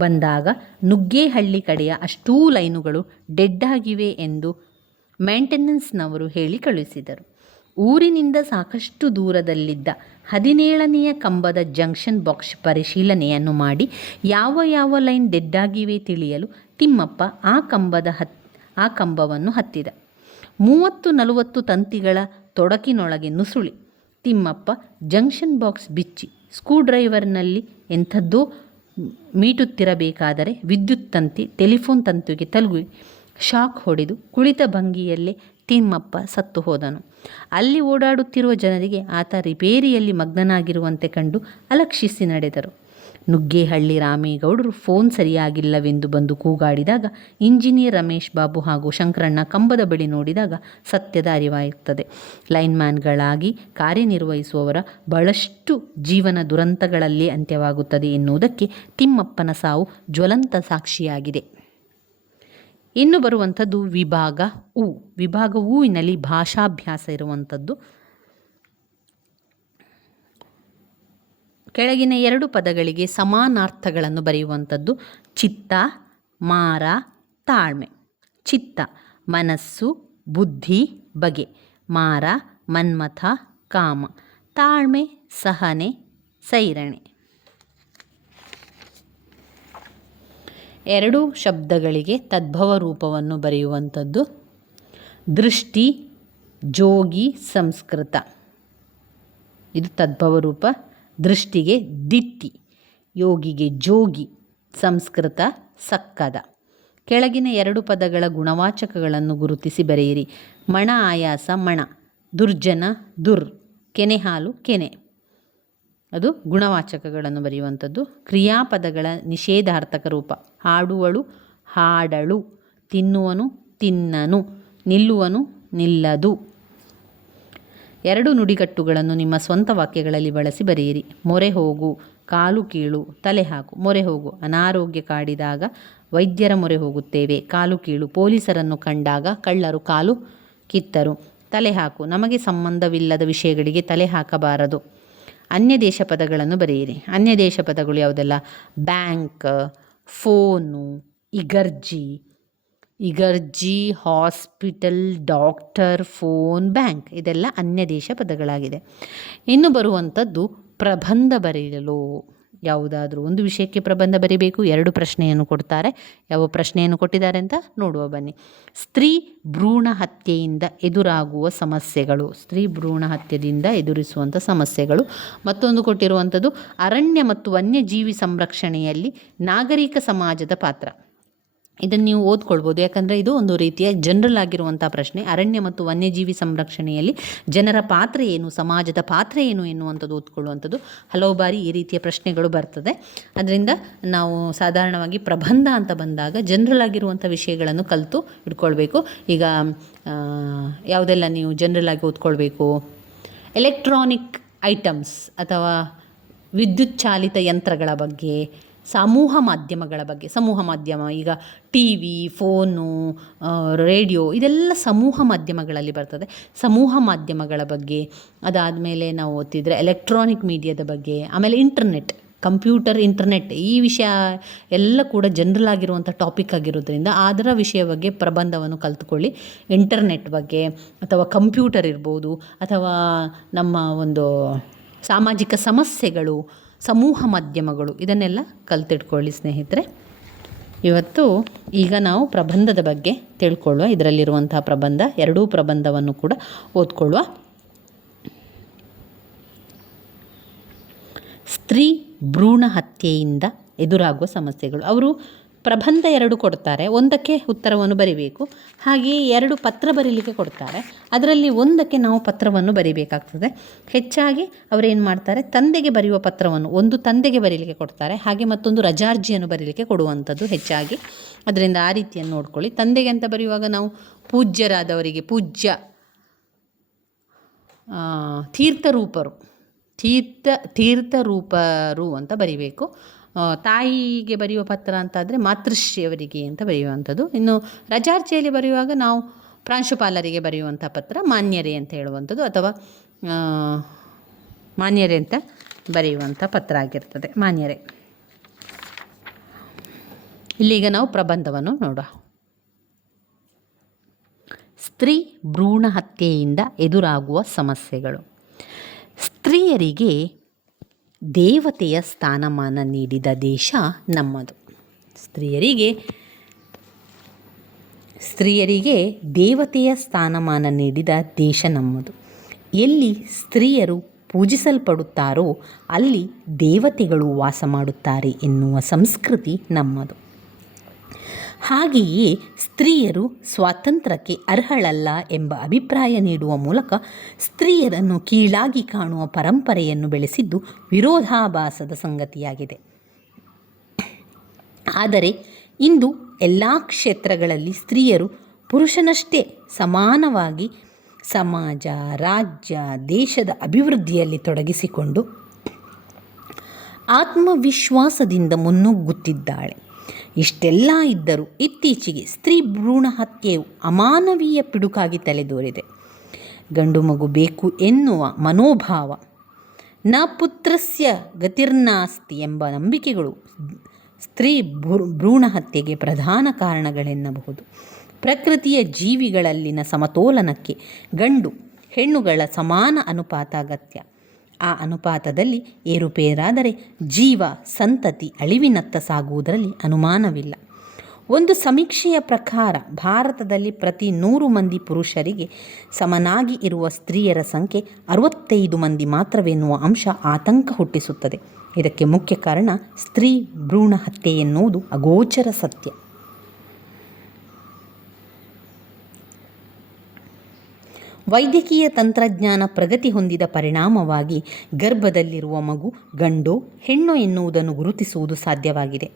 ಬಂದಾಗ ನುಗ್ಗೇಹಳ್ಳಿ ಕಡೆಯ ಅಷ್ಟೂ ಲೈನುಗಳು ಡೆಡ್ಡಾಗಿವೆ ಎಂದು ಮೇಂಟೆನೆನ್ಸ್ನವರು ಹೇಳಿ ಕಳುಹಿಸಿದರು. ಊರಿನಿಂದ ಸಾಕಷ್ಟು ದೂರದಲ್ಲಿದ್ದ 17ನೆಯ ಕಂಬದ ಜಂಕ್ಷನ್ ಬಾಕ್ಸ್ ಪರಿಶೀಲನೆಯನ್ನು ಮಾಡಿ ಯಾವ ಲೈನ್ ಡೆಡ್ಡಾಗಿವೆ ತಿಳಿಯಲು ತಿಮ್ಮಪ್ಪ ಆ ಕಂಬವನ್ನು ಹತ್ತಿದ. 30-40 ತಂತಿಗಳ ತೊಡಕಿನೊಳಗೆ ನುಸುಳಿ ತಿಮ್ಮಪ್ಪ ಜಂಕ್ಷನ್ ಬಾಕ್ಸ್ ಬಿಚ್ಚಿ ಸ್ಕ್ರೂಡ್ರೈವರ್ನಲ್ಲಿ ಎಂಥದ್ದೋ ಮೀಟುತ್ತಿರಬೇಕಾದರೆ ವಿದ್ಯುತ್ ತಂತಿ ಟೆಲಿಫೋನ್ ತಂತಿಗೆ ತಲುಗಿ ಶಾಕ್ ಹೊಡೆದು ಕುಳಿತ ಭಂಗಿಯಲ್ಲೇ ತಿಮ್ಮಪ್ಪ ಸತ್ತು ಹೋದನು. ಅಲ್ಲಿ ಓಡಾಡುತ್ತಿರುವ ಜನರಿಗೆ ಆತ ರಿಪೇರಿಯಲ್ಲಿ ಮಗ್ನನಾಗಿರುವಂತೆ ಕಂಡು ಅಲಕ್ಷಿಸಿ ನಡೆದರು. ನುಗ್ಗೇಹಳ್ಳಿ ರಾಮೇಗೌಡರು ಫೋನ್ ಸರಿಯಾಗಿಲ್ಲವೆಂದು ಬಂದು ಕೂಗಾಡಿದಾಗ ಇಂಜಿನಿಯರ್ ರಮೇಶ್ ಬಾಬು ಹಾಗೂ ಶಂಕರಣ್ಣ ಕಂಬದ ಬಳಿ ನೋಡಿದಾಗ ಸತ್ಯದ ಅರಿವಾಗುತ್ತದೆ. ಲೈನ್ಮ್ಯಾನ್ಗಳಾಗಿ ಕಾರ್ಯನಿರ್ವಹಿಸುವವರ ಬಹಳಷ್ಟು ಜೀವನ ದುರಂತಗಳಲ್ಲೇ ಅಂತ್ಯವಾಗುತ್ತದೆ ಎನ್ನುವುದಕ್ಕೆ ತಿಮ್ಮಪ್ಪನ ಸಾವು ಜ್ವಲಂತ ಸಾಕ್ಷಿಯಾಗಿದೆ. ಇನ್ನು ಬರುವಂಥದ್ದು ವಿಭಾಗ ಉ. ವಿಭಾಗ ಊವಿನಲ್ಲಿ ಭಾಷಾಭ್ಯಾಸ ಇರುವಂಥದ್ದು. ಕೆಳಗಿನ 2 ಪದಗಳಿಗೆ ಸಮಾನಾರ್ಥಗಳನ್ನು ಬರೆಯುವಂಥದ್ದು. ಚಿತ್ತ, ಮಾರ, ತಾಳ್ಮೆ. ಚಿತ್ತ ಮನಸ್ಸು, ಬುದ್ಧಿ, ಬಗೆ. ಮಾರ ಮನ್ಮಥ, ಕಾಮ. ತಾಳ್ಮೆ ಸಹನೆ, ಸೈರಣೆ. 2 ಶಬ್ದಗಳಿಗೆ ತದ್ಭವ ರೂಪವನ್ನು ಬರೆಯುವಂಥದ್ದು. ದೃಷ್ಟಿ, ಜೋಗಿ, ಸಂಸ್ಕೃತ. ಇದು ತದ್ಭವ ರೂಪ. ದೃಷ್ಟಿಗೆ ದಿಟ್ಟಿ, ಯೋಗಿಗೆ ಜೋಗಿ, ಸಂಸ್ಕೃತ ಸಕ್ಕದ. ಕೆಳಗಿನ 2 ಪದಗಳ ಗುಣವಾಚಕಗಳನ್ನು ಗುರುತಿಸಿ ಬರೆಯಿರಿ. ಮಣ ಆಯಾಸ ಮಣ, ದುರ್ಜನ ದುರ್, ಕೆನೆ ಹಾಲು ಕೆನೆ. ಅದು ಗುಣವಾಚಕಗಳನ್ನು ಬರೆಯುವಂಥದ್ದು. ಕ್ರಿಯಾಪದಗಳ ನಿಷೇಧಾರ್ಥಕ ರೂಪ: ಹಾಡುವಳು ಹಾಡಳು, ತಿನ್ನುವನು ತಿನ್ನನು, ನಿಲ್ಲುವನು ನಿಲ್ಲದು. 2 ನುಡಿಗಟ್ಟುಗಳನ್ನು ನಿಮ್ಮ ಸ್ವಂತ ವಾಕ್ಯಗಳಲ್ಲಿ ಬಳಸಿ ಬರೆಯಿರಿ. ಮೊರೆ ಹೋಗು, ಕಾಲು ಕೀಳು, ತಲೆ ಹಾಕು. ಮೊರೆ ಹೋಗು: ಅನಾರೋಗ್ಯ ಕಾಡಿದಾಗ ವೈದ್ಯರ ಮೊರೆ ಹೋಗುತ್ತೇವೆ. ಕಾಲು ಕೀಳು: ಪೊಲೀಸರನ್ನು ಕಂಡಾಗ ಕಳ್ಳರು ಕಾಲು ಕಿತ್ತರು. ತಲೆ ಹಾಕು: ನಮಗೆ ಸಂಬಂಧವಿಲ್ಲದ ವಿಷಯಗಳಿಗೆ ತಲೆ ಹಾಕಬಾರದು. ಅನ್ಯ ದೇಶ ಪದಗಳನ್ನು ಬರೆಯಿರಿ. ಅನ್ಯ ದೇಶ ಪದಗಳು ಯಾವುದೆಲ್ಲ? ಬ್ಯಾಂಕ್, ಫೋನು, ಇಗರ್ಜಿ, ಹಾಸ್ಪಿಟಲ್, ಡಾಕ್ಟರ್, ಫೋನ್, ಬ್ಯಾಂಕ್, ಇದೆಲ್ಲ ಅನ್ಯ ದೇಶ ಪದಗಳಾಗಿದೆ. ಇನ್ನು ಬರುವಂಥದ್ದು ಪ್ರಬಂಧ ಬರೆಯಲು. ಯಾವುದಾದ್ರೂ ಒಂದು ವಿಷಯಕ್ಕೆ ಪ್ರಬಂಧ ಬರೀಬೇಕು. 2 ಪ್ರಶ್ನೆಯನ್ನು ಕೊಡ್ತಾರೆ. ಯಾವ ಪ್ರಶ್ನೆಯನ್ನು ಕೊಟ್ಟಿದ್ದಾರೆ ಅಂತ ನೋಡುವ ಬನ್ನಿ. ಸ್ತ್ರೀ ಭ್ರೂಣ ಹತ್ಯೆಯಿಂದ ಎದುರಾಗುವ ಸಮಸ್ಯೆಗಳು. ಸ್ತ್ರೀ ಭ್ರೂಣ ಹತ್ಯೆಯಿಂದ ಎದುರಿಸುವಂಥ ಸಮಸ್ಯೆಗಳು. ಮತ್ತೊಂದು ಕೊಟ್ಟಿರುವಂಥದ್ದು ಅರಣ್ಯ ಮತ್ತು ವನ್ಯಜೀವಿ ಸಂರಕ್ಷಣೆಯಲ್ಲಿ ನಾಗರಿಕ ಸಮಾಜದ ಪಾತ್ರ. ಇದನ್ನು ನೀವು ಓದ್ಕೊಳ್ಬೋದು, ಯಾಕಂದರೆ ಇದು ಒಂದು ರೀತಿಯ ಜನರಲ್ ಆಗಿರುವಂಥ ಪ್ರಶ್ನೆ. ಅರಣ್ಯ ಮತ್ತು ವನ್ಯಜೀವಿ ಸಂರಕ್ಷಣೆಯಲ್ಲಿ ಜನರ ಪಾತ್ರ ಏನು, ಸಮಾಜದ ಪಾತ್ರ ಏನು ಎನ್ನುವಂಥದ್ದು ಓದ್ಕೊಳ್ಳುವಂಥದ್ದು. ಹಲವು ಬಾರಿ ಈ ರೀತಿಯ ಪ್ರಶ್ನೆಗಳು ಬರ್ತದೆ. ಅದರಿಂದ ನಾವು ಸಾಧಾರಣವಾಗಿ ಪ್ರಬಂಧ ಅಂತ ಬಂದಾಗ ಜನರಲ್ ಆಗಿರುವಂಥ ವಿಷಯಗಳನ್ನು ಕಲಿತು ಇಟ್ಕೊಳ್ಬೇಕು. ಈಗ ಯಾವುದೆಲ್ಲ ನೀವು ಜನರಲ್ ಆಗಿ ಓದ್ಕೊಳ್ಬೇಕು? ಎಲೆಕ್ಟ್ರಾನಿಕ್ ಐಟಮ್ಸ್ ಅಥವಾ ವಿದ್ಯುತ್ ಚಾಲಿತ ಯಂತ್ರಗಳ ಬಗ್ಗೆ, ಸಮೂಹ ಮಾಧ್ಯಮಗಳ ಬಗ್ಗೆ. ಸಮೂಹ ಮಾಧ್ಯಮ ಈಗ TV, ಫೋನು, ರೇಡಿಯೋ, ಇದೆಲ್ಲ ಸಮೂಹ ಮಾಧ್ಯಮಗಳಲ್ಲಿ ಬರ್ತದೆ. ಸಮೂಹ ಮಾಧ್ಯಮಗಳ ಬಗ್ಗೆ. ಅದಾದಮೇಲೆ ನಾವು ಓದ್ತಿದ್ರೆ ಎಲೆಕ್ಟ್ರಾನಿಕ್ ಮೀಡಿಯಾದ ಬಗ್ಗೆ. ಆಮೇಲೆ ಇಂಟರ್ನೆಟ್, ಕಂಪ್ಯೂಟರ್, ಇಂಟರ್ನೆಟ್, ಈ ವಿಷಯ ಎಲ್ಲ ಕೂಡ ಜನರಲ್ ಆಗಿರುವಂಥ ಟಾಪಿಕ್ ಆಗಿರೋದ್ರಿಂದ ಅದರ ವಿಷಯ ಬಗ್ಗೆ ಪ್ರಬಂಧವನ್ನು ಕಲಿತುಕೊಳ್ಳಿ. ಇಂಟರ್ನೆಟ್ ಬಗ್ಗೆ ಅಥವಾ ಕಂಪ್ಯೂಟರ್ ಇರ್ಬೋದು, ಅಥವಾ ನಮ್ಮ ಒಂದು ಸಾಮಾಜಿಕ ಸಮಸ್ಯೆಗಳು, ಸಮೂಹ ಮಾಧ್ಯಮಗಳು, ಇದನ್ನೆಲ್ಲ ಕಲಿತಿಟ್ಕೊಳ್ಳಿ ಸ್ನೇಹಿತರೆ. ಈಗ ನಾವು ಪ್ರಬಂಧದ ಬಗ್ಗೆ ತಿಳ್ಕೊಳ್ಳುವ. ಇದರಲ್ಲಿರುವಂಥ ಪ್ರಬಂಧ, 2 ಪ್ರಬಂಧವನ್ನು ಕೂಡ ಓದ್ಕೊಳ್ಳುವ. ಸ್ತ್ರೀ ಭ್ರೂಣ ಹತ್ಯೆಯಿಂದ ಎದುರಾಗುವ ಸಮಸ್ಯೆಗಳು. ಅವರು ಪ್ರಬಂಧ 2 ಕೊಡ್ತಾರೆ, ಒಂದಕ್ಕೆ ಉತ್ತರವನ್ನು ಬರಿಬೇಕು. ಹಾಗೆಯೇ 2 ಪತ್ರ ಬರೀಲಿಕ್ಕೆ ಕೊಡ್ತಾರೆ, ಅದರಲ್ಲಿ ಒಂದಕ್ಕೆ ನಾವು ಪತ್ರವನ್ನು ಬರಿಬೇಕಾಗ್ತದೆ. ಹೆಚ್ಚಾಗಿ ಅವರೇನು ಮಾಡ್ತಾರೆ, ತಂದೆಗೆ ಬರೆಯುವ ಪತ್ರವನ್ನು ಒಂದು ತಂದೆಗೆ ಬರೀಲಿಕ್ಕೆ ಕೊಡ್ತಾರೆ, ಹಾಗೆ ಮತ್ತೊಂದು ರಜಾರ್ಜಿಯನ್ನು ಬರೀಲಿಕ್ಕೆ ಕೊಡುವಂಥದ್ದು ಹೆಚ್ಚಾಗಿ. ಅದರಿಂದ ಆ ರೀತಿಯನ್ನು ನೋಡ್ಕೊಳ್ಳಿ. ತಂದೆಗೆ ಅಂತ ಬರೆಯುವಾಗ ನಾವು ಪೂಜ್ಯರಾದವರಿಗೆ ಪೂಜ್ಯ ತೀರ್ಥರೂಪರು ಅಂತ ಬರಿಬೇಕು. ತಾಯಿಗೆ ಬರೆಯುವ ಪತ್ರ ಅಂತಾದರೆ ಮಾತೃಶ್ರೀಯವರಿಗೆ ಅಂತ ಬರೆಯುವಂಥದ್ದು. ಇನ್ನು ರಜಾರ್ಜಿಯಲ್ಲಿ ಬರೆಯುವಾಗ ನಾವು ಪ್ರಾಂಶುಪಾಲರಿಗೆ ಬರೆಯುವಂಥ ಪತ್ರ ಮಾನ್ಯರೇ ಅಂತ ಹೇಳುವಂಥದ್ದು, ಅಥವಾ ಮಾನ್ಯರೇ ಅಂತ ಬರೆಯುವಂಥ ಪತ್ರ ಆಗಿರ್ತದೆ, ಮಾನ್ಯರೇ. ಇಲ್ಲೀಗ ನಾವು ಪ್ರಬಂಧವನ್ನು ನೋಡುವ. ಸ್ತ್ರೀ ಭ್ರೂಣ ಹತ್ಯೆಯಿಂದ ಎದುರಾಗುವ ಸಮಸ್ಯೆಗಳು. ಸ್ತ್ರೀಯರಿಗೆ ದೇವತೆಯ ಸ್ಥಾನಮಾನ ನೀಡಿದ ದೇಶ ನಮ್ಮದು. ಸ್ತ್ರೀಯರಿಗೆ ದೇವತೆಯ ಸ್ಥಾನಮಾನ ನೀಡಿದ ದೇಶ ನಮ್ಮದು. ಎಲ್ಲಿ ಸ್ತ್ರೀಯರು ಪೂಜಿಸಲ್ಪಡುತ್ತಾರೋ ಅಲ್ಲಿ ದೇವತೆಗಳು ವಾಸ ಮಾಡುತ್ತಾರೆ ಎನ್ನುವ ಸಂಸ್ಕೃತಿ ನಮ್ಮದು. ಹಾಗೆಯೇ ಸ್ತ್ರೀಯರು ಸ್ವಾತಂತ್ರ್ಯಕ್ಕೆ ಅರ್ಹಳಲ್ಲ ಎಂಬ ಅಭಿಪ್ರಾಯ ನೀಡುವ ಮೂಲಕ ಸ್ತ್ರೀಯರನ್ನು ಕೀಳಾಗಿ ಕಾಣುವ ಪರಂಪರೆಯನ್ನು ಬೆಳೆಸಿದ್ದು ವಿರೋಧಾಭಾಸದ ಸಂಗತಿಯಾಗಿದೆ. ಆದರೆ ಇಂದು ಎಲ್ಲ ಕ್ಷೇತ್ರಗಳಲ್ಲಿ ಸ್ತ್ರೀಯರು ಪುರುಷನಷ್ಟೇ ಸಮಾನವಾಗಿ ಸಮಾಜ, ರಾಜ್ಯ, ದೇಶದ ಅಭಿವೃದ್ಧಿಯಲ್ಲಿ ತೊಡಗಿಸಿಕೊಂಡು ಆತ್ಮವಿಶ್ವಾಸದಿಂದ ಮುನ್ನುಗ್ಗುತ್ತಿದ್ದಾಳೆ. ಇಷ್ಟೆಲ್ಲ ಇದ್ದರೂ ಇತ್ತೀಚೆಗೆ ಸ್ತ್ರೀ ಭ್ರೂಣ ಹತ್ಯೆಯು ಅಮಾನವೀಯ ಪಿಡುಕಾಗಿ ತಲೆದೋರಿದೆ. ಗಂಡು ಮಗು ಬೇಕು ಎನ್ನುವ ಮನೋಭಾವ, ನ ಪುತ್ರಸ್ಯ ಗತಿರ್ನಾಸ್ತಿ ಎಂಬ ನಂಬಿಕೆಗಳು ಸ್ತ್ರೀ ಭ್ರೂಣ ಹತ್ಯೆಗೆ ಪ್ರಧಾನ ಕಾರಣಗಳೆನ್ನಬಹುದು. ಪ್ರಕೃತಿಯ ಜೀವಿಗಳಲ್ಲಿನ ಸಮತೋಲನಕ್ಕೆ ಗಂಡು ಹೆಣ್ಣುಗಳ ಸಮಾನ ಅನುಪಾತ ಅಗತ್ಯ. ಆ ಅನುಪಾತದಲ್ಲಿ ಏರುಪೇರಾದರೆ ಜೀವ ಸಂತತಿ ಅಳಿವಿನತ್ತ ಸಾಗುವುದರಲ್ಲಿ ಅನುಮಾನವಿಲ್ಲ. ಒಂದು ಸಮೀಕ್ಷೆಯ ಪ್ರಕಾರ ಭಾರತದಲ್ಲಿ ಪ್ರತಿ 100 ಮಂದಿ ಪುರುಷರಿಗೆ ಸಮನಾಗಿ ಇರುವ ಸ್ತ್ರೀಯರ ಸಂಖ್ಯೆ 65 ಮಂದಿ ಮಾತ್ರವೆನ್ನುವ ಅಂಶ ಆತಂಕ ಹುಟ್ಟಿಸುತ್ತದೆ. ಇದಕ್ಕೆ ಮುಖ್ಯ ಕಾರಣ ಸ್ತ್ರೀ ಭ್ರೂಣ ಹತ್ಯೆ ಎನ್ನುವುದು ಅಗೋಚರ ಸತ್ಯ. ವೈದ್ಯಕೀಯ ತಂತ್ರಜ್ಞಾನ ಪ್ರಗತಿ ಹೊಂದಿದ ಪರಿಣಾಮವಾಗಿ ಗರ್ಭದಲ್ಲಿರುವ ಮಗು ಗಂಡೋ ಹೆಣ್ಣೋ ಎನ್ನುವುದನ್ನು ಗುರುತಿಸುವುದು ಸಾಧ್ಯವಾಗಿದೆ.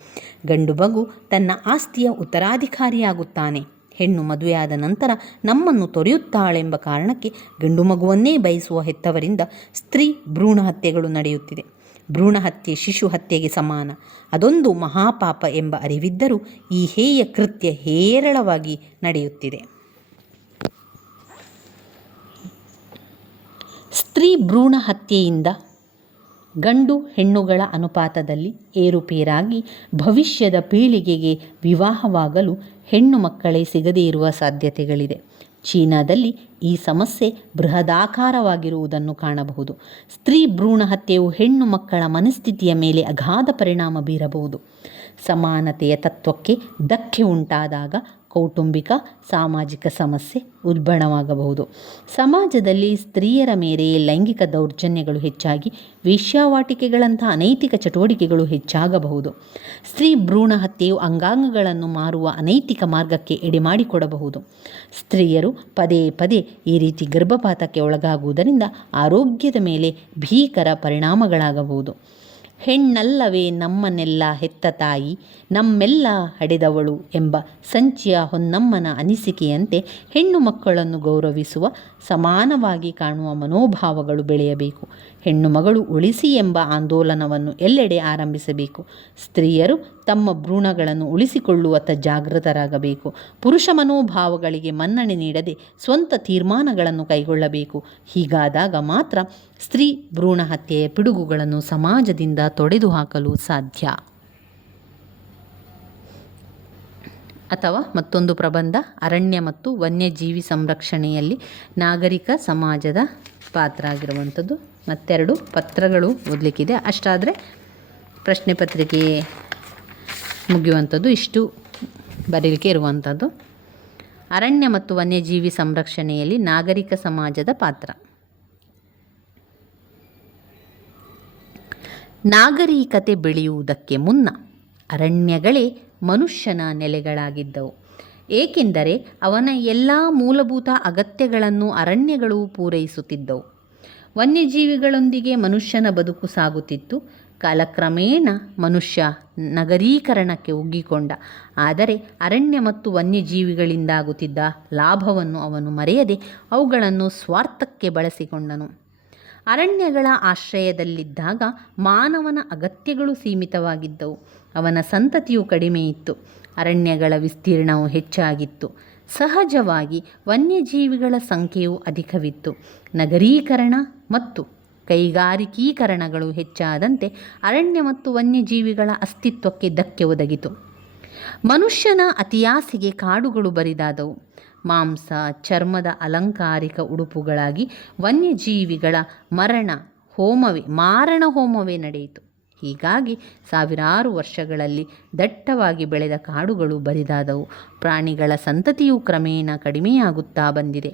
ಗಂಡು ಮಗು ತನ್ನ ಆಸ್ತಿಯ ಉತ್ತರಾಧಿಕಾರಿಯಾಗುತ್ತಾನೆ. ಹೆಣ್ಣು ಮದುವೆಯಾದ ನಂತರ ನಮ್ಮನ್ನು ತೊರೆಯುತ್ತಾಳೆಂಬ ಕಾರಣಕ್ಕೆ ಗಂಡು ಮಗುವನ್ನೇ ಬಯಸುವ ಹೆತ್ತವರಿಂದ ಸ್ತ್ರೀ ಭ್ರೂಣ ಹತ್ಯೆಗಳು ನಡೆಯುತ್ತಿದೆ. ಭ್ರೂಣ ಹತ್ಯೆ ಶಿಶು ಹತ್ಯೆಗೆ ಸಮಾನ. ಅದೊಂದು ಮಹಾಪಾಪ ಎಂಬ ಅರಿವಿದ್ದರೂ ಈ ಹೇಯ ಕೃತ್ಯ ಹೇರಳವಾಗಿ ನಡೆಯುತ್ತಿದೆ. ಸ್ತ್ರೀ ಭ್ರೂಣ ಹತ್ಯೆಯಿಂದ ಗಂಡು ಹೆಣ್ಣುಗಳ ಅನುಪಾತದಲ್ಲಿ ಏರುಪೇರಾಗಿ ಭವಿಷ್ಯದ ಪೀಳಿಗೆಗೆ ವಿವಾಹವಾಗಲು ಹೆಣ್ಣು ಮಕ್ಕಳೇ ಸಿಗದೇ ಇರುವ ಸಾಧ್ಯತೆಗಳಿದೆ. ಚೀನಾದಲ್ಲಿ ಈ ಸಮಸ್ಯೆ ಬೃಹದಾಕಾರವಾಗಿರುವುದನ್ನು ಕಾಣಬಹುದು. ಸ್ತ್ರೀ ಭ್ರೂಣ ಹತ್ಯೆಯು ಹೆಣ್ಣು ಮಕ್ಕಳ ಮನಸ್ಥಿತಿಯ ಮೇಲೆ ಅಗಾಧ ಪರಿಣಾಮ ಬೀರಬಹುದು. ಸಮಾನತೆಯ ತತ್ವಕ್ಕೆ ಧಕ್ಕೆ ಉಂಟಾದಾಗ ಕೌಟುಂಬಿಕ ಸಾಮಾಜಿಕ ಸಮಸ್ಯೆ ಉಲ್ಬಣವಾಗಬಹುದು. ಸಮಾಜದಲ್ಲಿ ಸ್ತ್ರೀಯರ ಮೇಲೆ ಲೈಂಗಿಕ ದೌರ್ಜನ್ಯಗಳು ಹೆಚ್ಚಾಗಿ ವೇಶ್ಯಾವಾಟಿಕೆಗಳಂತಹ ಅನೈತಿಕ ಚಟುವಟಿಕೆಗಳು ಹೆಚ್ಚಾಗಬಹುದು. ಸ್ತ್ರೀ ಭ್ರೂಣ ಹತ್ಯೆಯು ಅಂಗಾಂಗಗಳನ್ನು ಮಾರುವ ಅನೈತಿಕ ಮಾರ್ಗಕ್ಕೆ ಎಡೆಮಾಡಿಕೊಡಬಹುದು. ಸ್ತ್ರೀಯರು ಪದೇ ಪದೇ ಈ ರೀತಿ ಗರ್ಭಪಾತಕ್ಕೆ ಒಳಗಾಗುವುದರಿಂದ ಆರೋಗ್ಯದ ಮೇಲೆ ಭೀಕರ ಪರಿಣಾಮಗಳಾಗಬಹುದು. ಹೆಣ್ಣಲ್ಲವೇ ನಮ್ಮನ್ನೆಲ್ಲ ಹೆತ್ತ ತಾಯಿ, ನಮ್ಮೆಲ್ಲ ಹಡೆದವಳು ಎಂಬ ಸಂಚಿಯ ಹೊನ್ನಮ್ಮನ ಅನಿಸಿಕೆಯಂತೆ ಹೆಣ್ಣು ಮಕ್ಕಳನ್ನು ಗೌರವಿಸುವ, ಸಮಾನವಾಗಿ ಕಾಣುವ ಮನೋಭಾವಗಳು ಬೆಳೆಯಬೇಕು. ಹೆಣ್ಣು ಮಗಳು ಉಳಿಸಿ ಎಂಬ ಆಂದೋಲನವನ್ನು ಎಲ್ಲೆಡೆ ಆರಂಭಿಸಬೇಕು. ಸ್ತ್ರೀಯರು ತಮ್ಮ ಭ್ರೂಣಗಳನ್ನು ಉಳಿಸಿಕೊಳ್ಳುವತ್ತ ಜಾಗೃತರಾಗಬೇಕು. ಪುರುಷ ಮನೋಭಾವಗಳಿಗೆ ಮನ್ನಣೆ ನೀಡದೆ ಸ್ವಂತ ತೀರ್ಮಾನಗಳನ್ನು ಕೈಗೊಳ್ಳಬೇಕು. ಹೀಗಾದಾಗ ಮಾತ್ರ ಸ್ತ್ರೀ ಭ್ರೂಣ ಹತ್ಯೆಯ ಪಿಡುಗುಗಳನ್ನು ಸಮಾಜದಿಂದ ತೊಡೆದು ಹಾಕಲು ಸಾಧ್ಯ. ಅಥವಾ ಮತ್ತೊಂದು ಪ್ರಬಂಧ, ಅರಣ್ಯ ಮತ್ತು ವನ್ಯಜೀವಿ ಸಂರಕ್ಷಣೆಯಲ್ಲಿ ನಾಗರಿಕ ಸಮಾಜದ ಪಾತ್ರ ಆಗಿರುವಂಥದ್ದು. ಮತ್ತೆರಡು ಪತ್ರಗಳು ಓದಲಿಕ್ಕಿದೆ. ಅಷ್ಟಾದರೆ ಪ್ರಶ್ನೆ ಪತ್ರಿಕೆ ಮುಗಿಯುವಂಥದ್ದು. ಇಷ್ಟು ಬರೀಲಿಕ್ಕೆ ಇರುವಂಥದ್ದು. ಅರಣ್ಯ ಮತ್ತು ವನ್ಯಜೀವಿ ಸಂರಕ್ಷಣೆಯಲ್ಲಿ ನಾಗರಿಕ ಸಮಾಜದ ಪಾತ್ರ. ನಾಗರಿಕತೆ ಬೆಳೆಯುವುದಕ್ಕೆ ಮುನ್ನ ಅರಣ್ಯಗಳೇ ಮನುಷ್ಯನ ನೆಲೆಗಳಾಗಿದ್ದವು. ಏಕೆಂದರೆ ಅವನ ಎಲ್ಲ ಮೂಲಭೂತ ಅಗತ್ಯಗಳನ್ನು ಅರಣ್ಯಗಳು ಪೂರೈಸುತ್ತಿದ್ದವು. ವನ್ಯಜೀವಿಗಳೊಂದಿಗೆ ಮನುಷ್ಯನ ಬದುಕು ಸಾಗುತ್ತಿತ್ತು. ಕಾಲಕ್ರಮೇಣ ಮನುಷ್ಯ ನಗರೀಕರಣಕ್ಕೆ ಒಗ್ಗಿಕೊಂಡ. ಆದರೆ ಅರಣ್ಯ ಮತ್ತು ವನ್ಯಜೀವಿಗಳಿಂದಾಗುತ್ತಿದ್ದ ಲಾಭವನ್ನು ಅವನು ಮರೆಯದೆ ಅವುಗಳನ್ನು ಸ್ವಾರ್ಥಕ್ಕೆ ಬಳಸಿಕೊಂಡನು. ಅರಣ್ಯಗಳ ಆಶ್ರಯದಲ್ಲಿದ್ದಾಗ ಮಾನವನ ಅಗತ್ಯಗಳು ಸೀಮಿತವಾಗಿದ್ದವು. ಅವನ ಸಂತತಿಯು ಕಡಿಮೆ ಇತ್ತು. ಅರಣ್ಯಗಳ ವಿಸ್ತೀರ್ಣವು ಹೆಚ್ಚಾಗಿತ್ತು. ಸಹಜವಾಗಿ ವನ್ಯಜೀವಿಗಳ ಸಂಖ್ಯೆಯು ಅಧಿಕವಿತ್ತು. ನಗರೀಕರಣ ಮತ್ತು ಕೈಗಾರಿಕೀಕರಣಗಳು ಹೆಚ್ಚಾದಂತೆ ಅರಣ್ಯ ಮತ್ತು ವನ್ಯಜೀವಿಗಳ ಅಸ್ತಿತ್ವಕ್ಕೆ ಧಕ್ಕೆ ಒದಗಿತು. ಮನುಷ್ಯನ ಅತಿಯಾಸೆಗೆ ಕಾಡುಗಳು ಬರಿದಾದವು. ಮಾಂಸ, ಚರ್ಮದ ಅಲಂಕಾರಿಕ ಉಡುಪುಗಳಾಗಿ ವನ್ಯಜೀವಿಗಳ ಮಾರಣ ಹೋಮವೇ ನಡೆಯಿತು. ಹೀಗಾಗಿ ಸಾವಿರಾರು ವರ್ಷಗಳಲ್ಲಿ ದಟ್ಟವಾಗಿ ಬೆಳೆದ ಕಾಡುಗಳು ಬರಿದಾದವು. ಪ್ರಾಣಿಗಳ ಸಂತತಿಯು ಕ್ರಮೇಣ ಕಡಿಮೆಯಾಗುತ್ತಾ ಬಂದಿದೆ.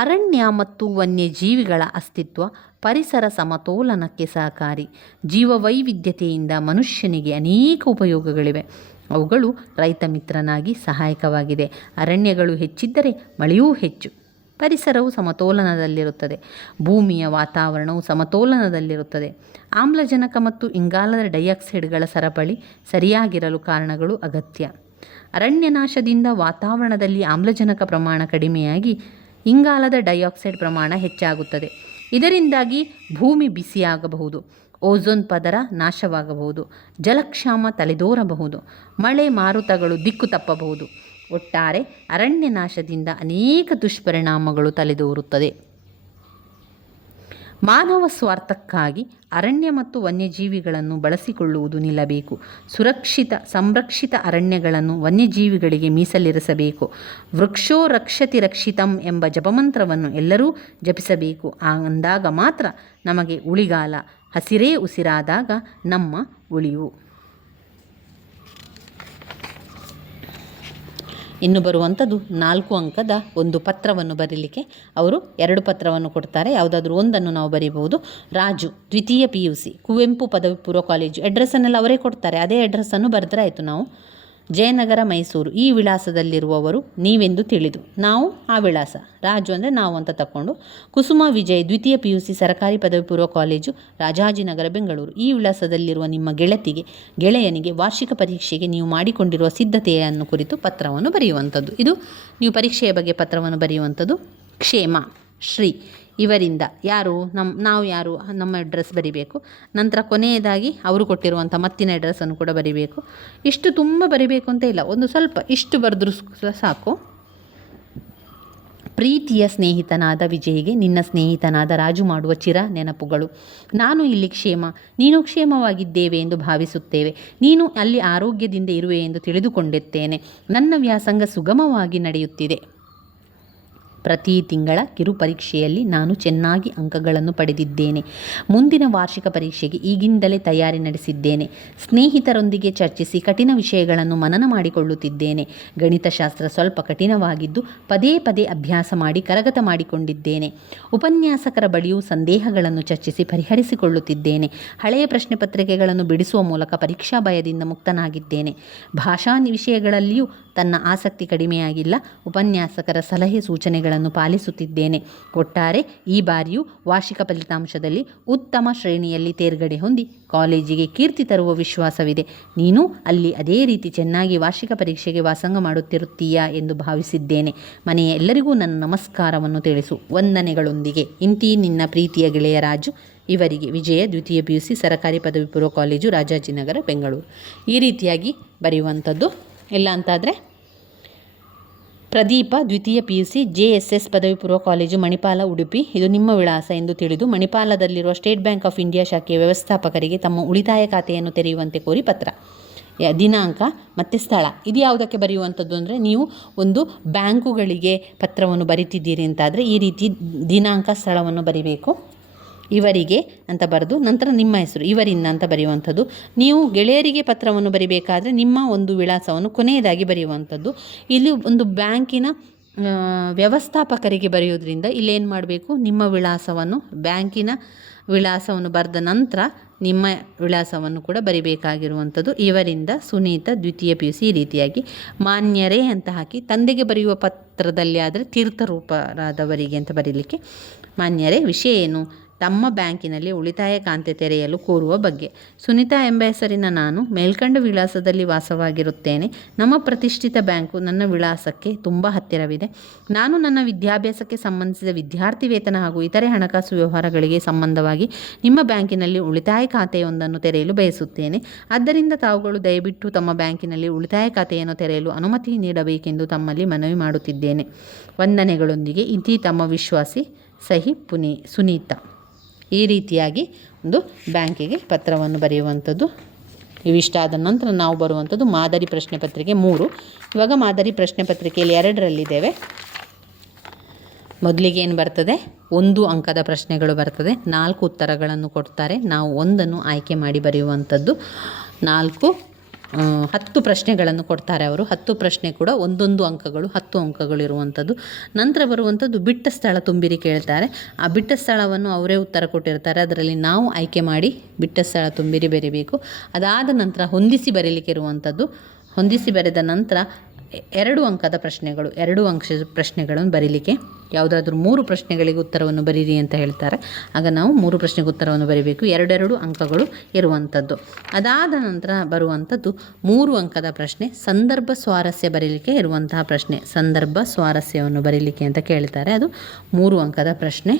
ಅರಣ್ಯ ಮತ್ತು ವನ್ಯಜೀವಿಗಳ ಅಸ್ತಿತ್ವ ಪರಿಸರ ಸಮತೋಲನಕ್ಕೆ ಸಹಕಾರಿ. ಜೀವವೈವಿಧ್ಯತೆಯಿಂದ ಮನುಷ್ಯನಿಗೆ ಅನೇಕ ಉಪಯೋಗಗಳಿವೆ. ಅವುಗಳು ರೈತ ಮಿತ್ರನಾಗಿ ಸಹಾಯಕವಾಗಿದೆ. ಅರಣ್ಯಗಳು ಹೆಚ್ಚಿದ್ದರೆ ಮಳೆಯೂ ಹೆಚ್ಚು. ಪರಿಸರವು ಸಮತೋಲನದಲ್ಲಿರುತ್ತದೆ. ಭೂಮಿಯ ವಾತಾವರಣವು ಸಮತೋಲನದಲ್ಲಿರುತ್ತದೆ. ಆಮ್ಲಜನಕ ಮತ್ತು ಇಂಗಾಲದ ಡೈಆಕ್ಸೈಡ್ಗಳ ಸರಪಳಿ ಸರಿಯಾಗಿರಲು ಕಾರಣಗಳು ಅಗತ್ಯ. ಅರಣ್ಯನಾಶದಿಂದ ವಾತಾವರಣದಲ್ಲಿ ಆಮ್ಲಜನಕ ಪ್ರಮಾಣ ಕಡಿಮೆಯಾಗಿ ಇಂಗಾಲದ ಡೈಆಕ್ಸೈಡ್ ಪ್ರಮಾಣ ಹೆಚ್ಚಾಗುತ್ತದೆ. ಇದರಿಂದಾಗಿ ಭೂಮಿ ಬಿಸಿಯಾಗಬಹುದು. ಓಝೋನ್ ಪದರ ನಾಶವಾಗಬಹುದು. ಜಲಕ್ಷಾಮ ತಲೆದೋರಬಹುದು. ಮಳೆ ಮಾರುತಗಳು ದಿಕ್ಕು ತಪ್ಪಬಹುದು. ಒಟ್ಟಾರೆ ಅರಣ್ಯ ನಾಶದಿಂದ ಅನೇಕ ದುಷ್ಪರಿಣಾಮಗಳು ತಲೆದೋರುತ್ತದೆ. ಮಾನವ ಸ್ವಾರ್ಥಕ್ಕಾಗಿ ಅರಣ್ಯ ಮತ್ತು ವನ್ಯಜೀವಿಗಳನ್ನು ಬಳಸಿಕೊಳ್ಳುವುದು ನಿಲ್ಲಬೇಕು. ಸಂರಕ್ಷಿತ ಅರಣ್ಯಗಳನ್ನು ವನ್ಯಜೀವಿಗಳಿಗೆ ಮೀಸಲಿರಿಸಬೇಕು. ವೃಕ್ಷೋ ರಕ್ಷತಿ ರಕ್ಷಿತಂ ಎಂಬ ಜಪಮಂತ್ರವನ್ನು ಎಲ್ಲರೂ ಜಪಿಸಬೇಕು. ಅಂದಾಗ ಮಾತ್ರ ನಮಗೆ ಉಳಿಗಾಲ. ಹಸಿರೇ ಉಸಿರಾದಾಗ ನಮ್ಮ ಉಳಿವು. ಇನ್ನು ಬರುವಂಥದ್ದು 4 ಅಂಕದ ಒಂದು ಪತ್ರವನ್ನು ಬರೀಲಿಕ್ಕೆ ಅವರು 2 ಪತ್ರವನ್ನು ಕೊಡ್ತಾರೆ. ಯಾವುದಾದ್ರೂ ಒಂದನ್ನು ನಾವು ಬರೀಬಹುದು. ರಾಜು, ದ್ವಿತೀಯ PUC, ಕುವೆಂಪು ಪದವಿ ಪೂರ್ವ ಕಾಲೇಜು. ಅಡ್ರೆಸ್ಸನ್ನೆಲ್ಲ ಅವರೇ ಕೊಡ್ತಾರೆ. ಅದೇ ಅಡ್ರೆಸ್ಸನ್ನು ಬರೆದ್ರೆ ಆಯಿತು. ನಾವು ಜಯನಗರ ಮೈಸೂರು ಈ ವಿಳಾಸದಲ್ಲಿರುವವರು ನೀವೆಂದು ತಿಳಿದು. ನಾವು ಆ ವಿಳಾಸ, ರಾಜು ಅಂದರೆ ನಾವು ಅಂತ ತಕ್ಕೊಂಡು. ಕುಸುಮ ವಿಜಯ್ ದ್ವಿತೀಯ PUC ಸರ್ಕಾರಿ ಪದವಿ ಪೂರ್ವ ಕಾಲೇಜು ರಾಜಾಜಿನಗರ ಬೆಂಗಳೂರು ಈ ವಿಳಾಸದಲ್ಲಿರುವ ನಿಮ್ಮ ಗೆಳೆಯನಿಗೆ ವಾರ್ಷಿಕ ಪರೀಕ್ಷೆಗೆ ನೀವು ಮಾಡಿಕೊಂಡಿರುವ ಸಿದ್ಧತೆಯನ್ನು ಕುರಿತು ಪತ್ರವನ್ನು ಬರೆಯುವಂಥದ್ದು. ಇದು ನೀವು ಪರೀಕ್ಷೆಯ ಬಗ್ಗೆ ಪತ್ರವನ್ನು ಬರೆಯುವಂಥದ್ದು. ಕ್ಷೇಮ ಶ್ರೀ ಇವರಿಂದ ಯಾರು ನಾವು ಯಾರು ನಮ್ಮ ಅಡ್ರೆಸ್ ಬರಿಬೇಕು. ನಂತರ ಕೊನೆಯದಾಗಿ ಅವರು ಕೊಟ್ಟಿರುವಂಥ ಮತ್ತಿನ ಅಡ್ರೆಸ್ಸನ್ನು ಕೂಡ ಬರಿಬೇಕು. ಇಷ್ಟು ತುಂಬ ಬರಿಬೇಕು ಅಂತ ಇಲ್ಲ, ಒಂದು ಸ್ವಲ್ಪ ಇಷ್ಟು ಬರೆದ್ರೂ ಸಾಕು. ಪ್ರೀತಿಯ ಸ್ನೇಹಿತನಾದ ವಿಜಯ್ಗೆ ನಿನ್ನ ಸ್ನೇಹಿತನಾದ ರಾಜು ಮಾಡುವ ಚಿರ ನೆನಪುಗಳು. ನಾನು ಇಲ್ಲಿ ಕ್ಷೇಮ, ನೀನು ಕ್ಷೇಮವಾಗಿದ್ದೇವೆ ಎಂದು ಭಾವಿಸುತ್ತೇವೆ. ನೀನು ಅಲ್ಲಿ ಆರೋಗ್ಯದಿಂದ ಇರುವೆ ಎಂದು ತಿಳಿದುಕೊಂಡಿದ್ದೇನೆ. ನನ್ನ ವ್ಯಾಸಂಗ ಸುಗಮವಾಗಿ ನಡೆಯುತ್ತಿದೆ. ಪ್ರತಿ ತಿಂಗಳ ಕಿರು ಪರೀಕ್ಷೆಯಲ್ಲಿ ನಾನು ಚೆನ್ನಾಗಿ ಅಂಕಗಳನ್ನು ಪಡೆದಿದ್ದೇನೆ. ಮುಂದಿನ ವಾರ್ಷಿಕ ಪರೀಕ್ಷೆಗೆ ಈಗಿಂದಲೇ ತಯಾರಿ ನಡೆಸಿದ್ದೇನೆ. ಸ್ನೇಹಿತರೊಂದಿಗೆ ಚರ್ಚಿಸಿ ಕಠಿಣ ವಿಷಯಗಳನ್ನು ಮನನ ಮಾಡಿಕೊಳ್ಳುತ್ತಿದ್ದೇನೆ. ಗಣಿತಶಾಸ್ತ್ರ ಸ್ವಲ್ಪ ಕಠಿಣವಾಗಿದ್ದು ಪದೇ ಪದೇ ಅಭ್ಯಾಸ ಮಾಡಿ ಕರಗತ ಮಾಡಿಕೊಂಡಿದ್ದೇನೆ. ಉಪನ್ಯಾಸಕರ ಬಳಿಯೂ ಸಂದೇಹಗಳನ್ನು ಚರ್ಚಿಸಿ ಪರಿಹರಿಸಿಕೊಳ್ಳುತ್ತಿದ್ದೇನೆ. ಹಳೆಯ ಪ್ರಶ್ನೆ ಪತ್ರಿಕೆಗಳನ್ನು ಬಿಡಿಸುವ ಮೂಲಕ ಪರೀಕ್ಷಾ ಭಯದಿಂದ ಮುಕ್ತನಾಗಿದ್ದೇನೆ. ಭಾಷಾ ವಿಷಯಗಳಲ್ಲಿಯೂ ತನ್ನ ಆಸಕ್ತಿ ಕಡಿಮೆಯಾಗಿಲ್ಲ. ಉಪನ್ಯಾಸಕರ ಸಲಹೆ ಸೂಚನೆಗಳನ್ನು ಪಾಲಿಸುತ್ತಿದ್ದೇನೆ. ಒಟ್ಟಾರೆ ಈ ಬಾರಿಯೂ ವಾರ್ಷಿಕ ಫಲಿತಾಂಶದಲ್ಲಿ ಉತ್ತಮ ಶ್ರೇಣಿಯಲ್ಲಿ ತೇರ್ಗಡೆ ಹೊಂದಿ ಕಾಲೇಜಿಗೆ ಕೀರ್ತಿ ತರುವ ವಿಶ್ವಾಸವಿದೆ. ನೀನು ಅಲ್ಲಿ ಅದೇ ರೀತಿ ಚೆನ್ನಾಗಿ ವಾರ್ಷಿಕ ಪರೀಕ್ಷೆಗೆ ವ್ಯಾಸಂಗ ಮಾಡುತ್ತಿರುತ್ತೀಯಾ ಎಂದು ಭಾವಿಸಿದ್ದೇನೆ. ಮನೆಯ ಎಲ್ಲರಿಗೂ ನನ್ನ ನಮಸ್ಕಾರವನ್ನು ತಿಳಿಸು. ವಂದನೆಗಳೊಂದಿಗೆ ಇಂತಿ ನಿನ್ನ ಪ್ರೀತಿಯ ಗೆಳೆಯ ರಾಜು. ಇವರಿಗೆ ವಿಜಯ ದ್ವಿತೀಯ PUC ಸರ್ಕಾರಿ ಪದವಿ ಪೂರ್ವ ಕಾಲೇಜು ರಾಜಾಜಿನಗರ ಬೆಂಗಳೂರು. ಈ ರೀತಿಯಾಗಿ ಬರೆಯುವಂಥದ್ದು. ಇಲ್ಲ ಅಂತಾದರೆ ಪ್ರದೀಪ ದ್ವಿತೀಯ PUC JSS ಪದವಿ ಪೂರ್ವ ಕಾಲೇಜು ಮಣಿಪಾಲ ಉಡುಪಿ ಇದು ನಿಮ್ಮ ವಿಳಾಸ ಎಂದು ತಿಳಿದು ಮಣಿಪಾಲದಲ್ಲಿರುವ ಸ್ಟೇಟ್ ಬ್ಯಾಂಕ್ ಆಫ್ ಇಂಡಿಯಾ ಶಾಖೆಯ ವ್ಯವಸ್ಥಾಪಕರಿಗೆ ತಮ್ಮ ಉಳಿತಾಯ ಖಾತೆಯನ್ನು ತೆರೆಯುವಂತೆ ಕೋರಿ ಪತ್ರ. ದಿನಾಂಕ ಮತ್ತು ಸ್ಥಳ ಇದು ಯಾವುದಕ್ಕೆ ಬರೆಯುವಂಥದ್ದು ಅಂದರೆ, ನೀವು ಒಂದು ಬ್ಯಾಂಕುಗಳಿಗೆ ಪತ್ರವನ್ನು ಬರಿತಿದ್ದೀರಿ ಅಂತಾದರೆ ಈ ರೀತಿ ದಿನಾಂಕ ಸ್ಥಳವನ್ನು ಬರಿಬೇಕು. ಇವರಿಗೆ ಅಂತ ಬರೆದು ನಂತರ ನಿಮ್ಮ ಹೆಸರು ಇವರಿಂದ ಅಂತ ಬರೆಯುವಂಥದ್ದು. ನೀವು ಗೆಳೆಯರಿಗೆ ಪತ್ರವನ್ನು ಬರಿಬೇಕಾದ್ರೆ ನಿಮ್ಮ ಒಂದು ವಿಳಾಸವನ್ನು ಕೊನೆಯದಾಗಿ ಬರೆಯುವಂಥದ್ದು. ಇಲ್ಲಿ ಒಂದು ಬ್ಯಾಂಕಿನ ವ್ಯವಸ್ಥಾಪಕರಿಗೆ ಬರೆಯೋದ್ರಿಂದ ಇಲ್ಲೇನು ಮಾಡಬೇಕು, ನಿಮ್ಮ ವಿಳಾಸವನ್ನು ಬ್ಯಾಂಕಿನ ವಿಳಾಸವನ್ನು ಬರೆದ ನಂತರ ನಿಮ್ಮ ವಿಳಾಸವನ್ನು ಕೂಡ ಬರಿಬೇಕಾಗಿರುವಂಥದ್ದು. ಇವರಿಂದ ಸುನೀತಾ ದ್ವಿತೀಯ PUC ಈ ರೀತಿಯಾಗಿ ಮಾನ್ಯರೇ ಅಂತ ಹಾಕಿ, ತಂದೆಗೆ ಬರೆಯುವ ಪತ್ರದಲ್ಲಿ ಆದರೆ ತೀರ್ಥರೂಪರಾದವರಿಗೆ ಅಂತ ಬರೀಲಿಕ್ಕೆ ಮಾನ್ಯರೇ. ವಿಷಯ ಏನು, ತಮ್ಮ ಬ್ಯಾಂಕಿನಲ್ಲಿ ಉಳಿತಾಯ ಖಾತೆ ತೆರೆಯಲು ಕೋರುವ ಬಗ್ಗೆ. ಸುನೀತಾ ಎಂಬ ಹೆಸರಿನ ನಾನು ಮೇಲ್ಕಂಡ ವಿಳಾಸದಲ್ಲಿ ವಾಸವಾಗಿರುತ್ತೇನೆ. ನಮ್ಮ ಪ್ರತಿಷ್ಠಿತ ಬ್ಯಾಂಕು ನನ್ನ ವಿಳಾಸಕ್ಕೆ ತುಂಬ ಹತ್ತಿರವಿದೆ. ನಾನು ನನ್ನ ವಿದ್ಯಾಭ್ಯಾಸಕ್ಕೆ ಸಂಬಂಧಿಸಿದ ವಿದ್ಯಾರ್ಥಿ ವೇತನ ಹಾಗೂ ಇತರೆ ಹಣಕಾಸು ವ್ಯವಹಾರಗಳಿಗೆ ಸಂಬಂಧವಾಗಿ ನಿಮ್ಮ ಬ್ಯಾಂಕಿನಲ್ಲಿ ಉಳಿತಾಯ ಖಾತೆಯೊಂದನ್ನು ತೆರೆಯಲು ಬಯಸುತ್ತೇನೆ. ಆದ್ದರಿಂದ ತಾವುಗಳು ದಯವಿಟ್ಟು ತಮ್ಮ ಬ್ಯಾಂಕಿನಲ್ಲಿ ಉಳಿತಾಯ ಖಾತೆಯನ್ನು ತೆರೆಯಲು ಅನುಮತಿ ನೀಡಬೇಕೆಂದು ತಮ್ಮಲ್ಲಿ ಮನವಿ ಮಾಡುತ್ತಿದ್ದೇನೆ. ವಂದನೆಗಳೊಂದಿಗೆ ಇಂತಿ ತಮ್ಮ ವಿಶ್ವಾಸಿ ಸಹಿ ಸುನೀತಾ. ಈ ರೀತಿಯಾಗಿ ಒಂದು ಬ್ಯಾಂಕಿಗೆ ಪತ್ರವನ್ನು ಬರೆಯುವಂಥದ್ದು. ಇವಿಷ್ಟಾದ ನಂತರ ನಾವು ಬರುವಂಥದ್ದು ಮಾದರಿ ಪ್ರಶ್ನೆ ಪತ್ರಿಕೆ 3. ಇವಾಗ ಮಾದರಿ ಪ್ರಶ್ನೆ ಪತ್ರಿಕೆಯಲ್ಲಿ 2ರಲ್ಲಿದ್ದೇವೆ. ಮೊದಲಿಗೆ ಏನು ಬರ್ತದೆ, 1 ಅಂಕದ ಪ್ರಶ್ನೆಗಳು ಬರ್ತದೆ. 4 ಉತ್ತರಗಳನ್ನು ಕೊಡ್ತಾರೆ. ನಾವು 1ಅನ್ನು ಆಯ್ಕೆ ಮಾಡಿ ಬರೆಯುವಂಥದ್ದು. 10 ಪ್ರಶ್ನೆಗಳನ್ನು ಕೊಡ್ತಾರೆ ಅವರು. 10 ಪ್ರಶ್ನೆ ಕೂಡ 1 ಅಂಕಗಳು, 10 ಅಂಕಗಳು ಇರುವಂಥದ್ದು. ನಂತರ ಬರುವಂಥದ್ದು ಬಿಟ್ಟ ಸ್ಥಳ ತುಂಬಿರಿ ಕೇಳ್ತಾರೆ. ಆ ಬಿಟ್ಟ ಸ್ಥಳವನ್ನು ಅವರೇ ಉತ್ತರ ಕೊಟ್ಟಿರ್ತಾರೆ. ಅದರಲ್ಲಿ ನಾವು ಆಯ್ಕೆ ಮಾಡಿ ಬಿಟ್ಟ ಸ್ಥಳ ತುಂಬಿರಿ ಬರೀಬೇಕು. ಅದಾದ ನಂತರ ಹೊಂದಿಸಿ ಬರೀಲಿಕ್ಕೆ ಇರುವಂಥದ್ದು. ಹೊಂದಿಸಿ ಬರೆದ ನಂತರ 2 ಅಂಕದ ಪ್ರಶ್ನೆಗಳು, 2 ಅಂಕ ಪ್ರಶ್ನೆಗಳನ್ನು ಬರೀಲಿಕ್ಕೆ, ಯಾವುದಾದ್ರೂ 3 ಪ್ರಶ್ನೆಗಳಿಗೆ ಉತ್ತರವನ್ನು ಬರೀರಿ ಅಂತ ಹೇಳ್ತಾರೆ. ಆಗ ನಾವು 3 ಪ್ರಶ್ನೆಗೆ ಉತ್ತರವನ್ನು ಬರೀಬೇಕು. 2 ಅಂಕಗಳು ಇರುವಂಥದ್ದು. ಅದಾದ ನಂತರ ಬರುವಂಥದ್ದು 3 ಅಂಕದ ಪ್ರಶ್ನೆ, ಸಂದರ್ಭ ಸ್ವಾರಸ್ಯ ಬರೀಲಿಕ್ಕೆ ಇರುವಂತಹ ಪ್ರಶ್ನೆ. ಸಂದರ್ಭ ಸ್ವಾರಸ್ಯವನ್ನು ಬರೀಲಿಕ್ಕೆ ಅಂತ ಕೇಳ್ತಾರೆ. ಅದು 3 ಅಂಕದ ಪ್ರಶ್ನೆ.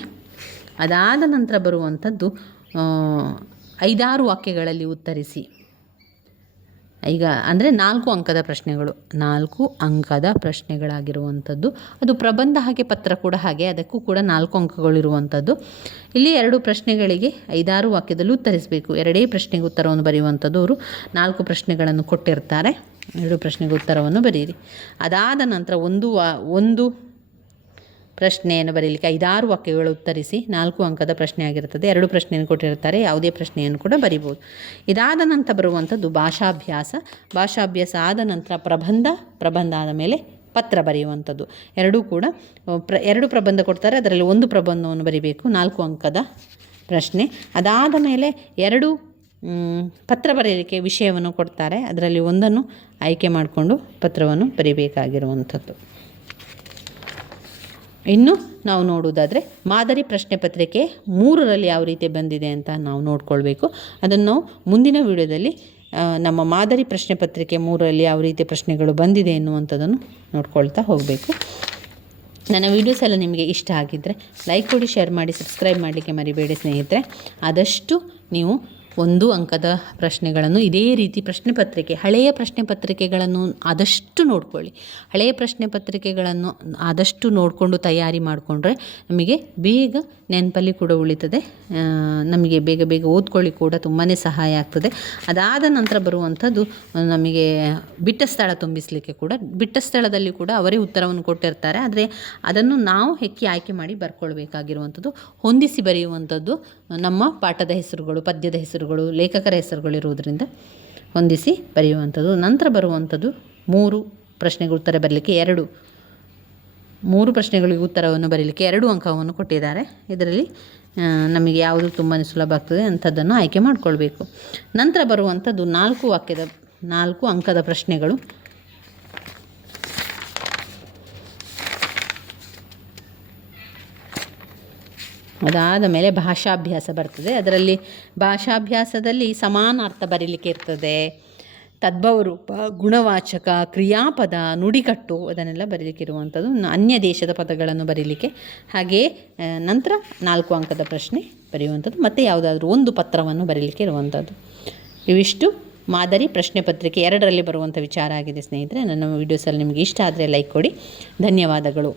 ಅದಾದ ನಂತರ ಬರುವಂಥದ್ದು 5-6 ವಾಕ್ಯಗಳಲ್ಲಿ ಉತ್ತರಿಸಿ. ಈಗ ಅಂದರೆ 4 ಅಂಕದ ಪ್ರಶ್ನೆಗಳು, 4 ಅಂಕದ ಪ್ರಶ್ನೆಗಳಾಗಿರುವಂಥದ್ದು. ಅದು ಪ್ರಬಂಧ ಹಾಗೆ ಪತ್ರ ಕೂಡ ಹಾಗೆ, ಅದಕ್ಕೂ ಕೂಡ 4 ಅಂಕಗಳಿರುವಂಥದ್ದು. ಇಲ್ಲಿ 2 ಪ್ರಶ್ನೆಗಳಿಗೆ 5-6 ವಾಕ್ಯದಲ್ಲಿ ಉತ್ತರಿಸಬೇಕು. 2 ಪ್ರಶ್ನೆಗೆ ಉತ್ತರವನ್ನು ಬರೆಯುವಂಥದ್ದು. ಅವರು 4 ಪ್ರಶ್ನೆಗಳನ್ನು ಕೊಟ್ಟಿರ್ತಾರೆ. 2 ಪ್ರಶ್ನೆಗೆ ಉತ್ತರವನ್ನು ಬರೀರಿ. ಅದಾದ ನಂತರ ಒಂದು ಪ್ರಶ್ನೆಯನ್ನು ಬರೀಲಿಕ್ಕೆ 5-6 ವಾಕ್ಯಗಳು ಉತ್ತರಿಸಿ. 4 ಅಂಕದ ಪ್ರಶ್ನೆ ಆಗಿರುತ್ತದೆ. 2 ಪ್ರಶ್ನೆಯನ್ನು ಕೊಟ್ಟಿರ್ತಾರೆ. ಯಾವುದೇ ಪ್ರಶ್ನೆಯನ್ನು ಕೂಡ ಬರಿಬೋದು. ಇದಾದ ನಂತರ ಬರುವಂಥದ್ದು ಭಾಷಾಭ್ಯಾಸ ಆದ ನಂತರ ಪ್ರಬಂಧ ಆದ ಮೇಲೆ ಪತ್ರ ಬರೆಯುವಂಥದ್ದು. 2 ಕೂಡ 2 ಪ್ರಬಂಧ ಕೊಡ್ತಾರೆ. ಅದರಲ್ಲಿ 1 ಪ್ರಬಂಧವನ್ನು ಬರೀಬೇಕು. 4 ಅಂಕದ ಪ್ರಶ್ನೆ. ಅದಾದ ಮೇಲೆ 2 ಪತ್ರ ಬರೆಯಲಿಕ್ಕೆ ವಿಷಯವನ್ನು ಕೊಡ್ತಾರೆ, ಅದರಲ್ಲಿ ಒಂದನ್ನು ಆಯ್ಕೆ ಮಾಡಿಕೊಂಡು ಪತ್ರವನ್ನು ಬರೀಬೇಕಾಗಿರುವಂಥದ್ದು. ಇನ್ನು ನಾವು ನೋಡುವುದಾದರೆ ಮಾದರಿ ಪ್ರಶ್ನೆ ಪತ್ರಿಕೆ 3ರಲ್ಲಿ ಯಾವ ರೀತಿ ಬಂದಿದೆ ಅಂತ ನಾವು ನೋಡ್ಕೊಳ್ಬೇಕು. ಅದನ್ನು ನಾವು ಮುಂದಿನ ವಿಡಿಯೋದಲ್ಲಿ ನಮ್ಮ ಮಾದರಿ ಪ್ರಶ್ನೆ ಪತ್ರಿಕೆ 3ರಲ್ಲಿ ಯಾವ ರೀತಿ ಪ್ರಶ್ನೆಗಳು ಬಂದಿದೆ ಎನ್ನುವಂಥದ್ದನ್ನು ನೋಡ್ಕೊಳ್ತಾ ಹೋಗಬೇಕು. ನನ್ನ ವೀಡಿಯೋಸ್ ಎಲ್ಲ ನಿಮಗೆ ಇಷ್ಟ ಆಗಿದ್ದರೆ ಲೈಕ್ ಕೊಡಿ, ಶೇರ್ ಮಾಡಿ, ಸಬ್ಸ್ಕ್ರೈಬ್ ಮಾಡಲಿಕ್ಕೆ ಮರಿಬೇಡಿ ಸ್ನೇಹಿತರೆ. ಆದಷ್ಟು ನೀವು 1 ಅಂಕದ ಪ್ರಶ್ನೆಗಳನ್ನು ಇದೇ ರೀತಿ ಪ್ರಶ್ನೆ ಪತ್ರಿಕೆ, ಹಳೆಯ ಪ್ರಶ್ನೆ ಪತ್ರಿಕೆಗಳನ್ನು ಆದಷ್ಟು ನೋಡ್ಕೊಳ್ಳಿ. ಹಳೆಯ ಪ್ರಶ್ನೆ ಪತ್ರಿಕೆಗಳನ್ನು ಆದಷ್ಟು ನೋಡಿಕೊಂಡು ತಯಾರಿ ಮಾಡಿಕೊಂಡ್ರೆ ನಮಗೆ ಬೇಗ ನೆನಪಲ್ಲಿ ಕೂಡ ಉಳಿತದೆ, ನಮಗೆ ಬೇಗ ಬೇಗ ಓದ್ಕೊಳ್ಳಿ ಕೂಡ ತುಂಬಾ ಸಹಾಯ ಆಗ್ತದೆ. ಅದಾದ ನಂತರ ಬರುವಂಥದ್ದು ನಮಗೆ ಬಿಟ್ಟ ಸ್ಥಳ ತುಂಬಿಸಲಿಕ್ಕೆ ಕೂಡ, ಬಿಟ್ಟ ಸ್ಥಳದಲ್ಲಿ ಕೂಡ ಅವರೇ ಉತ್ತರವನ್ನು ಕೊಟ್ಟಿರ್ತಾರೆ, ಆದರೆ ಅದನ್ನು ನಾವು ಹೆಕ್ಕಿ ಆಯ್ಕೆ ಮಾಡಿ ಬರ್ಕೊಳ್ಬೇಕಾಗಿರುವಂಥದ್ದು. ಹೊಂದಿಸಿ ಬರೆಯುವಂಥದ್ದು ನಮ್ಮ ಪಾಠದ ಹೆಸರುಗಳು, ಪದ್ಯದ ಹೆಸರುಗಳು, ಲೇಖಕರ ಹೆಸರುಗಳಿರುವುದರಿಂದ ಹೊಂದಿಸಿ ಬರೆಯುವಂಥದ್ದು. ನಂತರ ಬರುವಂಥದ್ದು 3 ಪ್ರಶ್ನೆಗೆ ಉತ್ತರ ಬರಲಿಕ್ಕೆ 3 ಪ್ರಶ್ನೆಗಳಿಗೆ ಉತ್ತರವನ್ನು ಬರೀಲಿಕ್ಕೆ 2 ಅಂಕವನ್ನು ಕೊಟ್ಟಿದ್ದಾರೆ. ಇದರಲ್ಲಿ ನಮಗೆ ಯಾವುದು ತುಂಬಾ ಸುಲಭ ಆಗ್ತದೆ ಅಂಥದ್ದನ್ನು ಆಯ್ಕೆ ಮಾಡಿಕೊಳ್ಬೇಕು. ನಂತರ ಬರುವಂಥದ್ದು 4 ಅಂಕದ ಪ್ರಶ್ನೆಗಳು. ಅದಾದ ಮೇಲೆ ಭಾಷಾಭ್ಯಾಸ ಬರ್ತದೆ. ಅದರಲ್ಲಿ ಭಾಷಾಭ್ಯಾಸದಲ್ಲಿ ಸಮಾನಾರ್ಥ ಬರೀಲಿಕ್ಕೆ ಇರ್ತದೆ, ತದ್ಭವ ರೂಪ, ಗುಣವಾಚಕ, ಕ್ರಿಯಾಪದ, ನುಡಿಕಟ್ಟು ಅದನ್ನೆಲ್ಲ ಬರೀಲಿಕ್ಕೆ ಇರುವಂಥದ್ದು. ಅನ್ಯ ದೇಶದ ಪದಗಳನ್ನು ಬರೀಲಿಕ್ಕೆ, ಹಾಗೆಯೇ ನಂತರ 4 ಅಂಕದ ಪ್ರಶ್ನೆ ಬರೆಯುವಂಥದ್ದು, ಮತ್ತು ಯಾವುದಾದ್ರೂ ಒಂದು ಪತ್ರವನ್ನು ಬರೀಲಿಕ್ಕೆ ಇರುವಂಥದ್ದು. ಇವಿಷ್ಟು ಮಾದರಿ ಪ್ರಶ್ನೆ ಪತ್ರಿಕೆ 2ರಲ್ಲಿ ಬರುವಂಥ ವಿಚಾರ ಆಗಿದೆ ಸ್ನೇಹಿತರೆ. ನನ್ನ ವೀಡಿಯೋಸಲ್ಲಿ ನಿಮಗೆ ಇಷ್ಟ ಆದರೆ ಲೈಕ್ ಕೊಡಿ. ಧನ್ಯವಾದಗಳು.